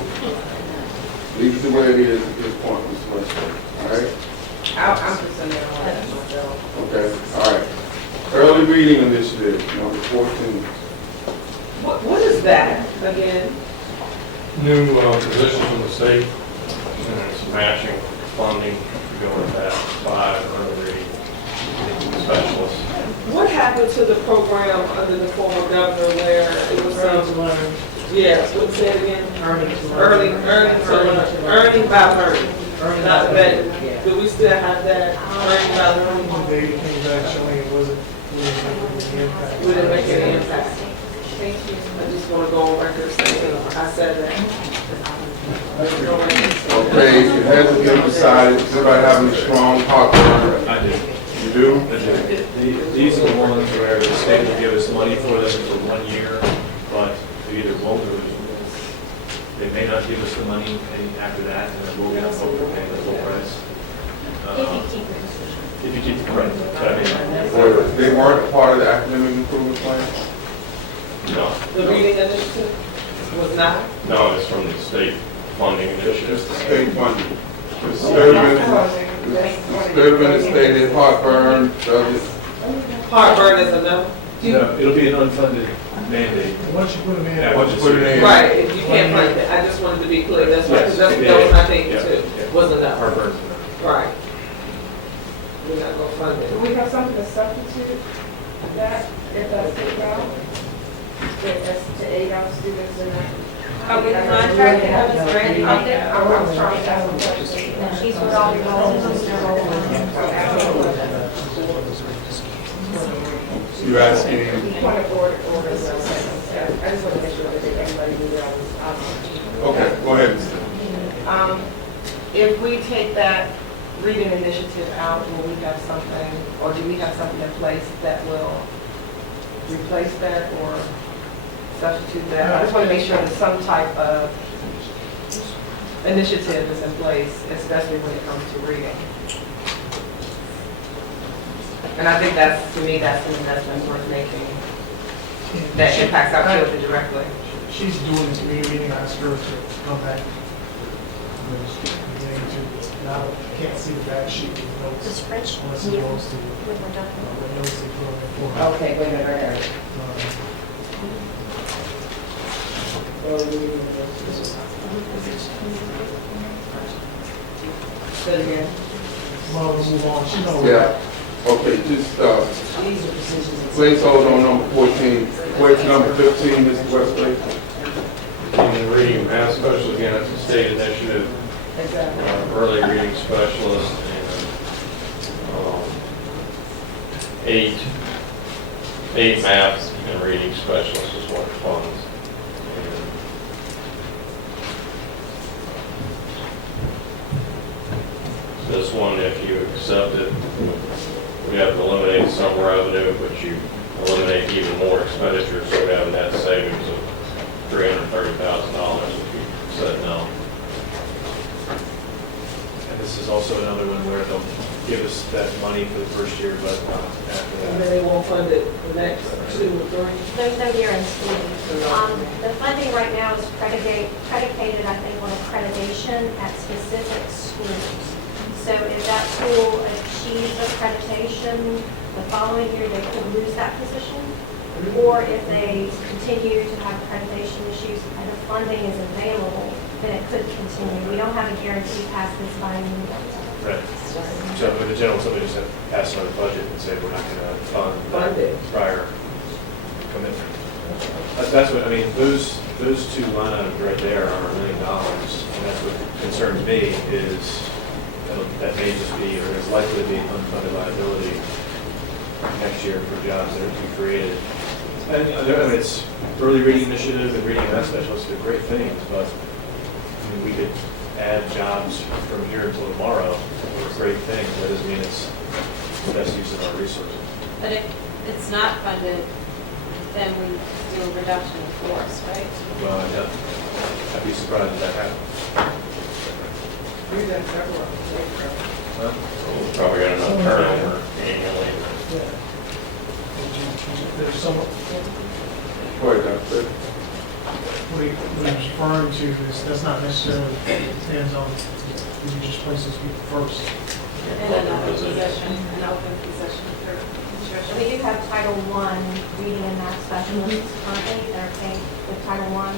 leave it the way it is at this point, Mr. Westbrook, all right? I'm just in there on that myself. Okay, all right. Early reading initiative, number 14. What is that again? New position from the state, and it's matching funding to go with that 5 early reading specialists. What happened to the program under the former governor where it was yes, what say it again? Earning by learning. Not that, do we still have that earning by learning? The data came back showing it wasn't really impact. We didn't make any impact. Thank you. I just want to go on record saying I said that. Okay, it hasn't been decided. Does everybody have any strong heartburn? I do. You do? These are the ones where the state will give us money for them for 1 year, but they either won't or they may not give us the money after that, and then we'll get a full paying the full price. If you keep the credit. Or they weren't a part of the academic improvement plan? No, The reading initiative was not? no, it's from the state funding initiative. State funding. The Sturban is stated heartburn, does it? Heartburn is a no? No, it'll be an unfunded mandate. Once you put them in. Yeah, Once you put it in. Right, if you can't fund it, I just wanted to be clear, that's what, that was my thinking too, was a no. Heartburn's a no. Right. We're not gonna fund it. Do we have something to substitute that, if that's the route? To aid our students in that? Are we contracted, are we grant funded? I'm trying to ask a question. She's with all the roles. You're asking, Point of order, I just want to make sure that everybody knew that I was. okay, go ahead, Mr. If we take that reading initiative out, will we have something, or do we have something in place that will replace that or substitute that? I just want to make sure that some type of initiative is in place, especially when it comes to reading. And I think that's, to me, that's an investment worth making that impacts our children directly. She's doing this reading, I asked her to come back. Now, I can't see the back sheet with The notes. spreadsheet. Unless it goes to When we're done. the notes they put on the form. Okay, wait a minute, I got it. Say it again. Well, we'll move on, she's on. Yeah, okay, just, These are positions. placeholder on number 14. Wait to number 15, Mr. Westbrook. In reading math specialist, again, it's a state initiative, Exactly. early reading specialist, and eight math and reading specialists is what it funds. And this one, if you accept it, we have to eliminate some revenue, but you eliminate even more expenditures, so we have a net savings of $330,000 if you said no. And this is also another one where they'll give us that money for the first year, but not after And that. then they won't fund it the next 2 or 3. There's no guarantee. The funding right now is predicated, I think, on accreditation at specific schools. So if that school achieves accreditation, the following year, they could lose that position. Or if they continue to have accreditation issues and the funding is available, then it could continue. We don't have a guarantee past this biennium. Right. So with the general, somebody just have to pass on the budget and say, we're not going to fund Fund it. prior commitment. That's what, I mean, those two line items right there are $1 million. And that's what concerns me is that may just be, or is likely to be an unfunded liability next year for jobs that are to be created. And, I mean, it's early reading initiative and reading math specialists are great things, but I mean, we could add jobs from here until tomorrow. Those are great things. That doesn't mean it's the best use of our resources. But if it's not funded, then we do a reduction in force, right? Well, I'd be surprised if that happened. We've done several. Huh? We've probably got enough turnover annually. Yeah. There's some, to, that's not necessarily depends on, you just place those people first. And another position, an open position for So we do have Title I reading and math specialists currently that are paid with Title I.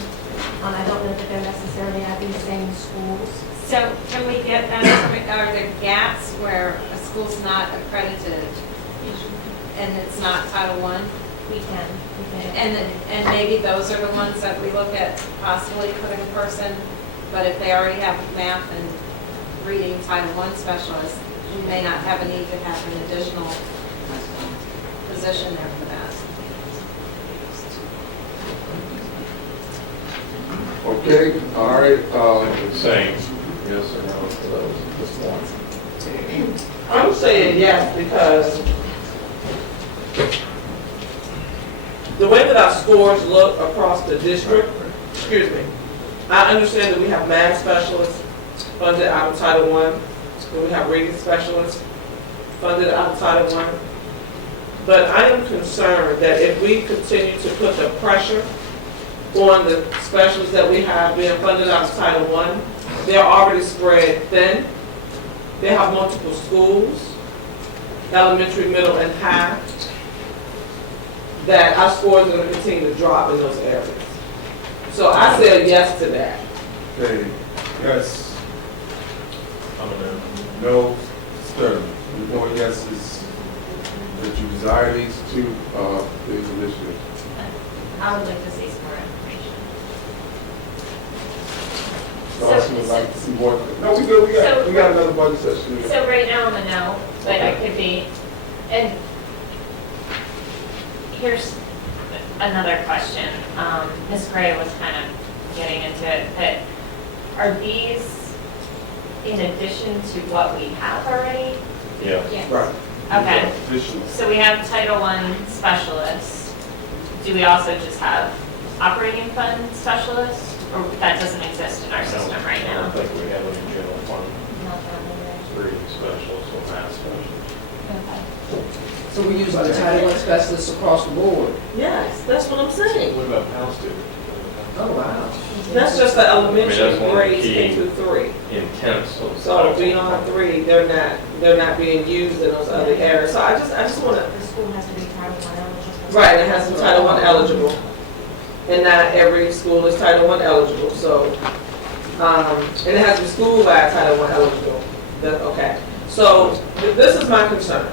I don't know that they're necessarily at these same schools. So can we get them, are there gaps where a school's not accredited and it's not Title I? We can. And maybe those are the ones that we look at possibly putting a person, but if they already have math and reading Title I specialists, we may not have a need to have an additional position there for that. Okay, all right, Saying yes or no to those at this point. I'm saying yes because the way that our scores look across the district, excuse me, I understand that we have math specialists funded out of Title I, and we have reading specialists funded out of Title I. But I am concerned that if we continue to put the pressure on the specialists that we have being funded out of Title I, they're already spread thin. They have multiple schools, elementary, middle, and high, that our scores are going to continue to drop in those areas. So I said yes to that. okay, yes, I'm gonna, no, Sterling. The more yeses that you desire these two, these initiatives. I would like to see some more information. Dawson would like to see more. No, we good, we got another budget session. So right now I'm a no, but I could be, and here's another question. Ms. Gray was kind of getting into it, that are these in addition to what we have already? yeah. Right. Okay. Additional. So we have Title I specialists. Do we also just have operating fund specialists? Or that doesn't exist in our system right I don't now? think we have any general fund, Not that many. reading specialists or math specialists. Okay. So we're using the Title I specialists across the board. Yes, that's what I'm saying. What about Pal students? Oh, wow. That's just the elementary that's one of the grades key- K through 3. Intense. So beyond 3, they're not being used in those other areas. So I just want to, The school has to be Title I eligible. right, it has to be Title I eligible. And not every school is Title I eligible, so, and it has to be school-wide Title I eligible. Okay, so this is my concern.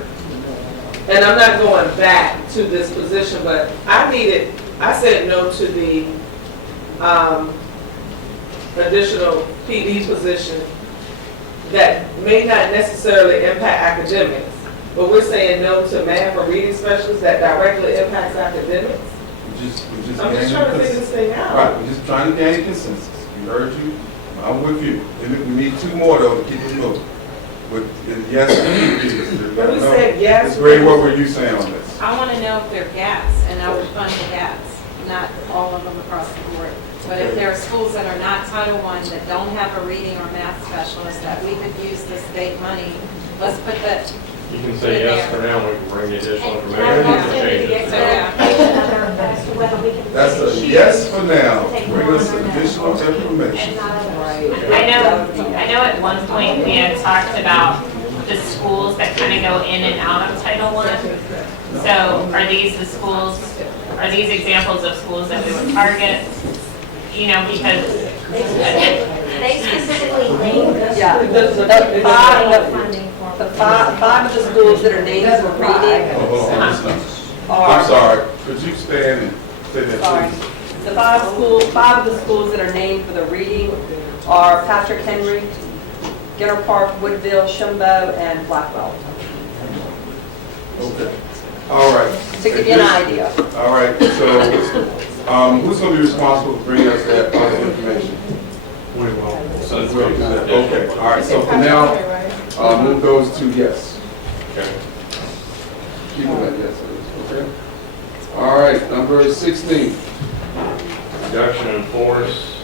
And I'm not going back to this position, but I said no to the additional PD position that may not necessarily impact academics, but we're saying no to math or reading specialists that directly impacts academics. We're just I'm just trying to figure this thing out. Right, we're just trying to gain consensus. We heard you, I'm with you. We need two more though to keep it moving. But yes, But we said yes. Ms. Gray, what were you saying on this? I want to know if there are gaps, and I would fund the gaps, not all of them across the board. But if there are schools that are not Title I that don't have a reading or math specialist, that we could use the state money, let's put that, You can say yes for now, we can bring the additional And information I want and to change get it. clarification as to whether we can. That's a choose yes for now. to take Bring one us or no. additional information. And not others. I know at one point we had talked about the schools that kind of go in and out of Title I. So are these the schools, are these examples of schools that we would target? You know, because They specifically named the Yeah. schools It doesn't- that it they doesn't- are funding for. The five of the schools that are named for reading Oh, hold on, listen. are. I'm sorry, could you stand and say that Sorry. please? The five of the schools that are named for the reading are Patrick Henry, Getter Park, Woodville, Shumbo, and Blackwell. Okay, all right. To give you an idea. All right, so, who's gonna be responsible for bringing us that information? We will. So it's We'll do that. Okay, all right, so for now, move those to yes. Okay. Keep it at yes, okay? All right, number 16. Reduction in force,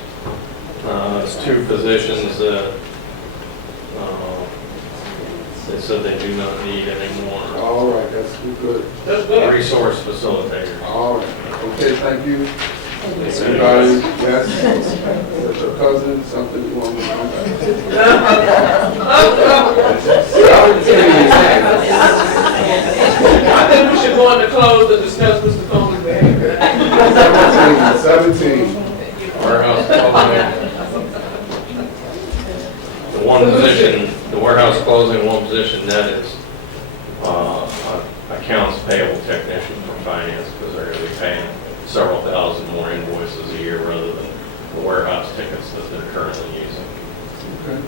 it's two positions that, they said they do not need anymore. All right, that's good. That's good. Resource facilitators. All right, okay, thank you. Anybody, yes? Is that your cousin, something you want me to come back? I think we should go into close to discuss Mr. Coleman's behavior. 17. Warehouse closing. The one position, the warehouse closing, one position, that is accounts payable technician for finance, because they're going to be paying several thousand more invoices a year rather than the warehouse tickets that they're currently using. Okay.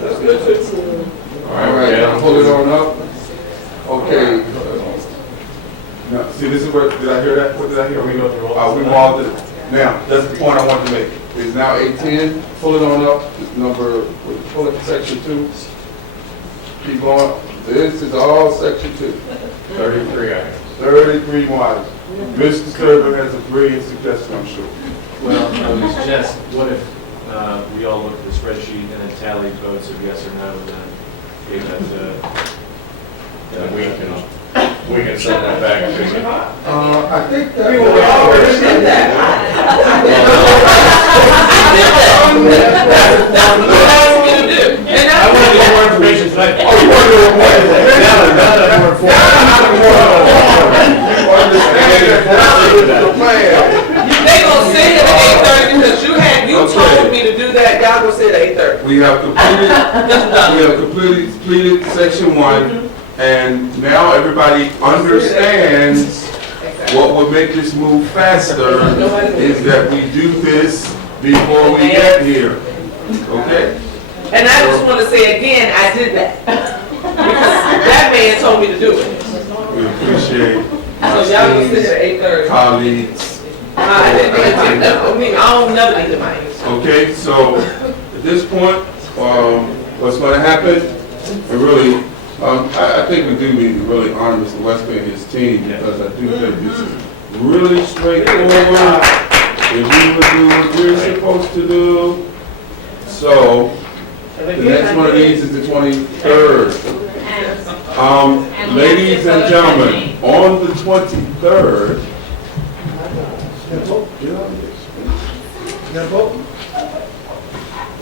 That's good too. All right, now pull it on up. Okay. Now, see, this is what, did I hear that? What did I hear? We walked it. Now, that's the point I wanted to make. It's now 8:10. Pull it on up. It's number, pull it section 2. Keep going. This is all section 2. 33 items. 33 miles. Mr. Server has a brilliant suggestion, I'm sure. Well, I would suggest, what if we all look at the spreadsheet and then tally votes of yes or no, and then give that to... And we can send that back to you. I think that. We already did that. That's what you asked me to do. And I want to get more information tonight. Oh, you want to do it more? Now that I'm more They gonna say it at 8:30 because you told me to do that, y'all gonna say it at 8:30. We have completed section 1, and now everybody understands what would make this move faster is that we do this before we get here. Okay? And I just wanna say again, I did that. Because that man told me to do it. We appreciate So y'all gonna sit here at 8:30. colleagues. I didn't think I don't never need the mic. Okay, so at this point, what's going to happen, and really, I think we do need to really honor Mr. Westby and his team, because I do think this is really straightforward. If we would do what we're supposed to do. So, the next one of these is the 23rd. Ladies and gentlemen, on the 23rd,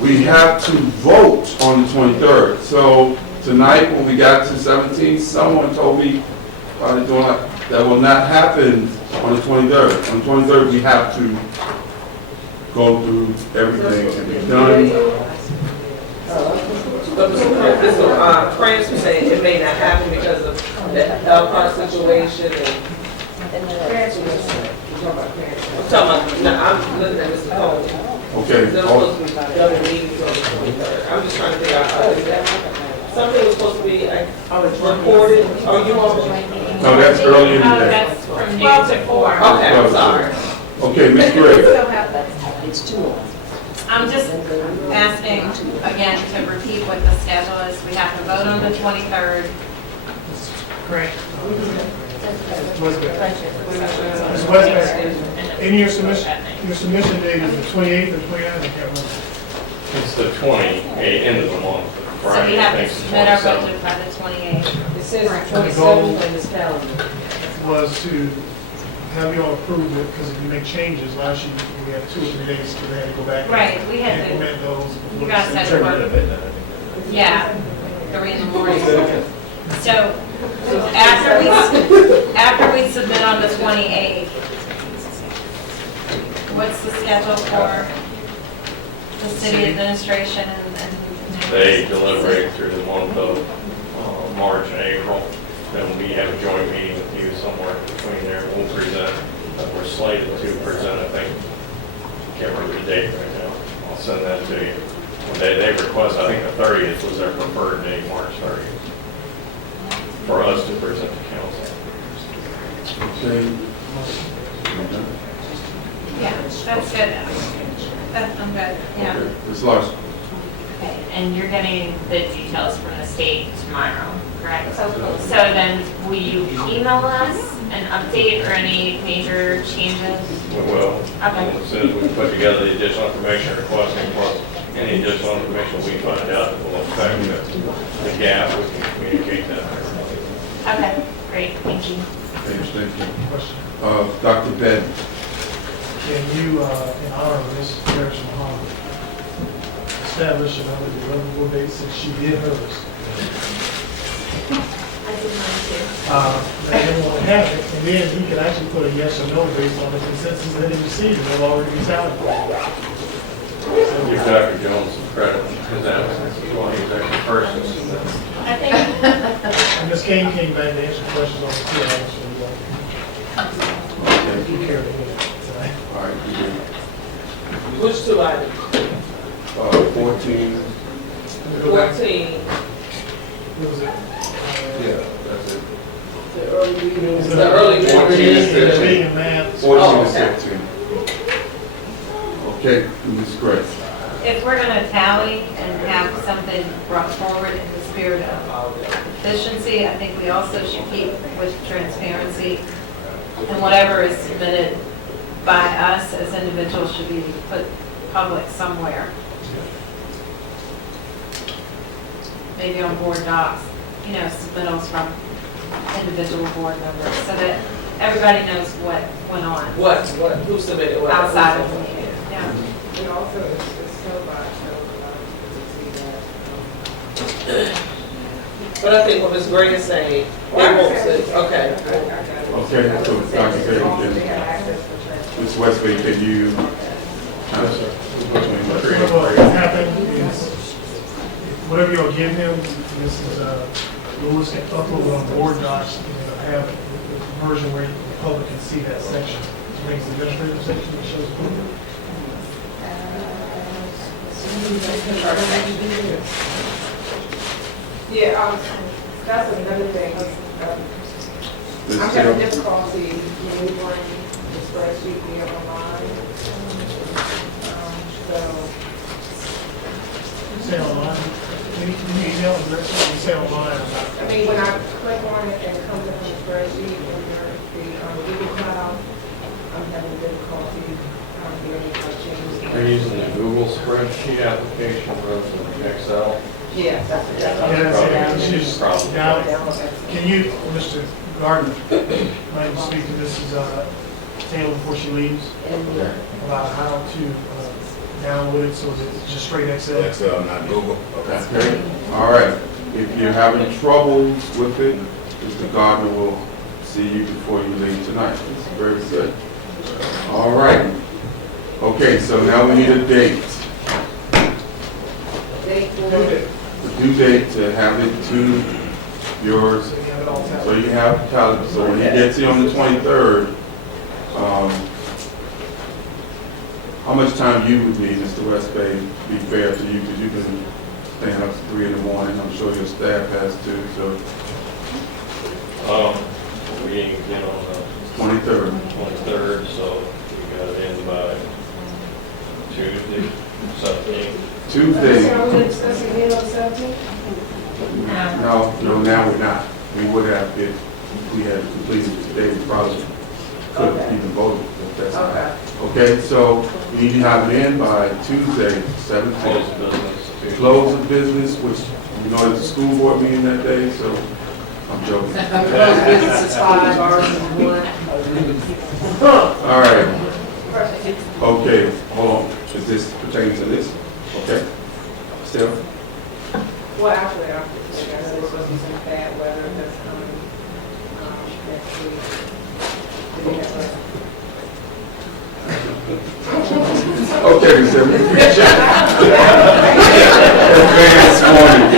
we have to vote on the 23rd. So tonight, when we got to 17, someone told me that will not happen on the 23rd. On the 23rd, we have to go through everything and be done. But Prince was saying it may not happen because of the Elkhart situation and I'm talking about, I'm looking at Mr. Cole. Okay. There was supposed to be double meetings on the 23rd. I'm just trying to figure out how is that. Something was supposed to be recorded. Oh, you all? No, that's early in the Oh, day. that's from noon to 4. Okay, I'm sorry. Okay, Ms. Gray. I'm just asking again to repeat what the schedule is. We have to vote on the 23rd. Correct. Ms. Westby, in your submission date is the 28th or 29th, I can't remember. It's the 28th, end of the month. So we Friday, I have to think it's the submit our 27th. budget by the 28th. It says Right. 27th in this calendar. Was to have you all approve it, because if you make changes, last year we had 2 or 3 days to they had to go back Right, we and had to, implement those. you guys had to work, yeah, 3 in the morning. So after we submit on the 28th, what's the schedule for the city administration and They deliberate through the month of March and April. Then we have a joint meeting with you somewhere between there. We'll present, we're slated to present, I think, can't remember the date right now. I'll send that to you. They request, I think the 30th was their preferred date, March 30th, for us to present to council. Okay. yeah, that's good. I'm good, yeah. Ms. Larson. Okay, and you're getting the details from the state tomorrow, correct? So then, will you email us an update or any major changes? We will. Okay. As soon as we put together the additional information requesting, plus any additional information we find out that will affect the gap, we can communicate that. Okay, great, thank you. Thank you. Thank you. Question. Dr. Benton. Can you, in honor of Ms. Parrish Muhammad, establish another deliverable date since she did hers? I did mine too. Let everyone have it, and then he can actually put a yes or no based on the consensus that he received, and it'll already be tallied. Give Dr. Jones some credit, because that was, well, he was actually first. I think, And Ms. Kane came back to answer questions on the two items, so if you care to hear it tonight. All right, you good. Which two items? 14. 14, What was it? Yeah, that's it. The early reading. It's the early Reading, reading and math. 14 Oh, and okay. 16. Okay, Ms. Grace. If we're going to tally and have something brought forward in the spirit of efficiency, I think we also should keep with transparency, and whatever is submitted by us as individuals should be put public somewhere. Maybe on board docs, submittals from individual board members, so that everybody knows what went on who submitted what? outside of the meeting. Yeah. And also, it's so much, so, But I think what Ms. Gray is saying, they won't say, okay. Okay, so Dr. Benton, They have access for transfer. Ms. Westby, can you? What happened is, whatever you'll give him, this is, Louis can upload it on board docs, and it'll have the version where the public can see that section. It brings the administrative section that shows approval. Yeah, that's another thing. Ms. I'm having Hill? difficulty maneuvering the spreadsheet here online. So, You say online, any email address, you say online, I mean, when I click on it and it comes up on the spreadsheet under the Google Cloud, I'm having difficulty getting my changes. They're using the Google spreadsheet application rather than Excel. Yeah, that's yeah, that's it. It's just, now, can you, Mr. Gardner, might you speak to Mrs. Taylor before she leaves about how to download it so that it's just straight Excel? Excel, not Google. Okay, all right. If you're having troubles with it, Mr. Gardner will see you before you leave tonight. It's very good. All right. Okay, so now we need a date. The due date to have it to yours, So you have it all so tallied. you have talent. So when he gets here on the 23rd, how much time you would need, Mr. Westbay, to be fair to you, because you've been staying up to 3 in the morning. I'm sure your staff has too, so We didn't get on the 23rd. 23rd, so we got it in by Tuesday, 17th. Tuesday. Are we discussing it on the 17th? No, now we're not. We would have if we had completed it today, we probably could have even voted if that's not. Okay, so we need to have it in by Tuesday, Close 17th. of business. Tuesday. Close of business, which, there's a school board meeting that day, so I'm joking. Close business is 5 hours and 1. All right. Okay, hold on. Is this pertaining to this? Okay. Still? Well, actually, I guess there's supposed to be some bad weather that's coming next week. Do we have a- Okay, Ms. Evans. Advance warning.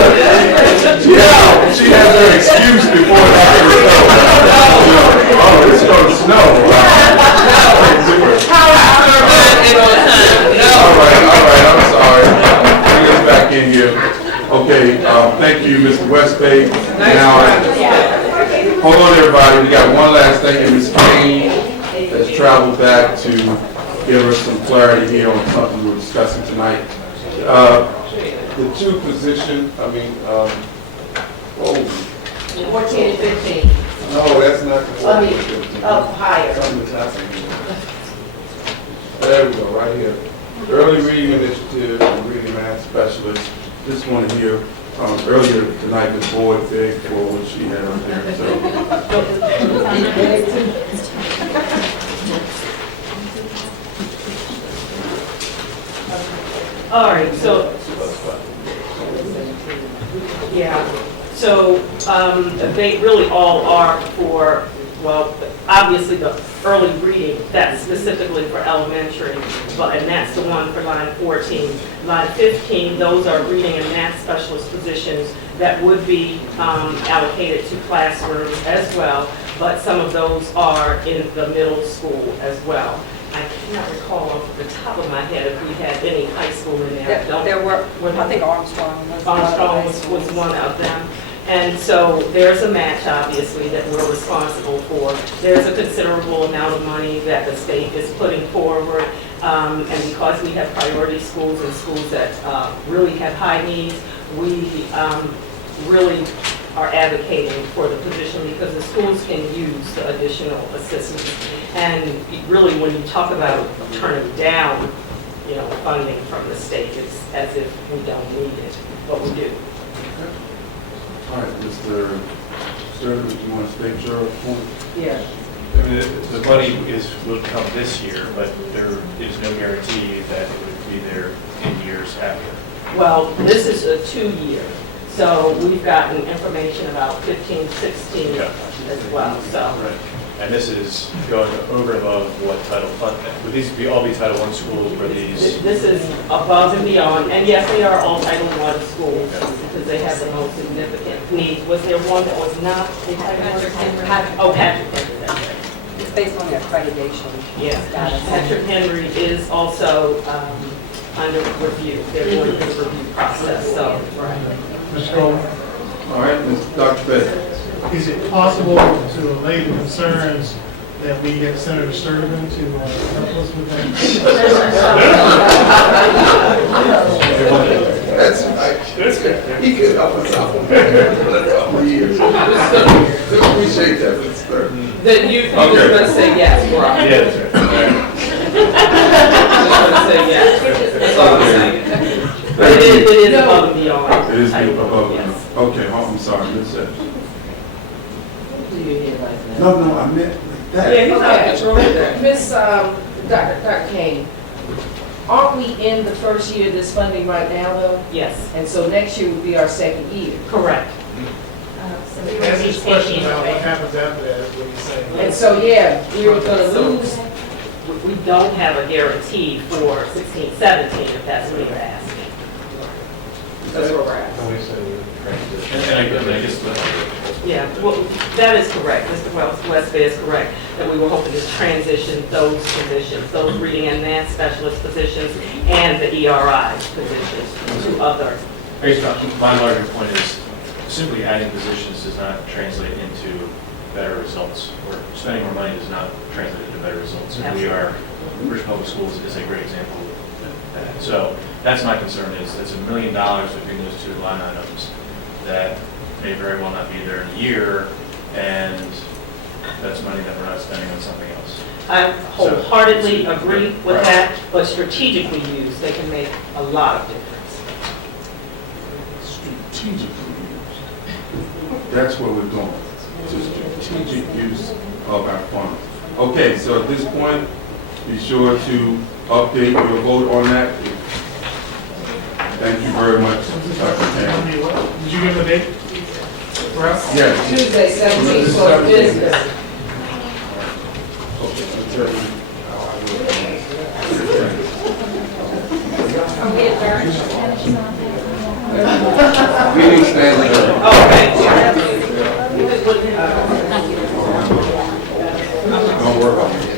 Yeah, she has her excuse before it actually snows. Oh, it's gonna snow. All right, I'm sorry. Bring us back in here. Okay, thank you, Mr. Westbay. Now, hold on, everybody. We got one last thing, and Ms. Kane has traveled back to give us some clarity here on something we're discussing tonight. The two position, 14 and 15. no, that's not the I 14. mean, up higher. There we go, right here. Early reading initiative, and reading math specialist. This one here, earlier tonight, the board begged for what she had up there, so. All right, so, yeah, so they really all are for, well, obviously the early reading, that's specifically for elementary, and that's the one for line 14. Line 15, those are reading and math specialist positions that would be allocated to classrooms as well, but some of those are in the middle school as well. I cannot recall off the top of my head if we had any high school in there. There were, I think Armstrong was. Armstrong was one of them. And so there's a match, obviously, that we're responsible for. There's a considerable amount of money that the state is putting forward. And because we have priority schools and schools that really have high needs, we really are advocating for the position because the schools can use the additional assistance. And really, when you talk about turning down, funding from the state, it's as if we don't need it, but we do. All right, Mr. Sturman, do you want to state your point? Yeah. I mean, the money will come this year, but there is no guarantee that it would be there in years after. Well, this is a 2-year, so we've gotten information about 15, 16 Yeah. as well, so. Right. And this is going over and above what Title Fund, would these all be Title I schools where these? This is above and beyond, and yes, they are all Title I schools because they have the most significant needs. Was there one that was not? Patrick Henry. Oh, Patrick Henry, that's right. It's based on the accreditation Yeah, status. Patrick Henry is also under review. They're going through the review process, so. Mr. Coleman, All right, Dr. Pettit. is it possible to allay the concerns that we get Senator Sturman to help us with that? That's right. He could help us out for a years. Appreciate that, Mr. Sturman. Then you just going to say yes, right? Yeah, that's right. Just going to say yes. That's all I'm saying. But it is above and beyond. It is above and Yes. beyond. Okay, I'm sorry, Ms. Evans. Do you hear like that? No, I meant like that. Yeah, he's not controlling that. Miss, Dr. Kane, aren't we in the first year of this funding right now, though? Yes, And so next year will be our second year. correct. So we That's would be his question taking about what away. happens after that, is what he's saying. And so, yeah, we're gonna So- lose. We don't have a guarantee for 16, 17, if that's what you're asking. That's where we're at. And I guess Yeah, well, that is correct. Mr. Westby is correct, that we were hoping to transition those positions, those reading and math specialist positions and the ERI positions to other. I guess my larger point is simply adding positions does not translate into better results, or spending more money does not translate into better results. And British Public Schools is a great example of that. So that's my concern is it's $1 million between those two line items that may very well not be there in a year, and that's money that we're not spending on something else. I wholeheartedly agree with that, but strategically used, they can make a lot of difference. Strategically used. That's what we're doing. To strategic use of our funds. Okay, so at this point, be sure to update your vote on that. Thank you very much, Dr. Kane. Did you give him a date? Ralph? Yes. Tuesday, 17th, for business. Are we adjourned? Meeting stands adjourned. Okay. Don't work on me.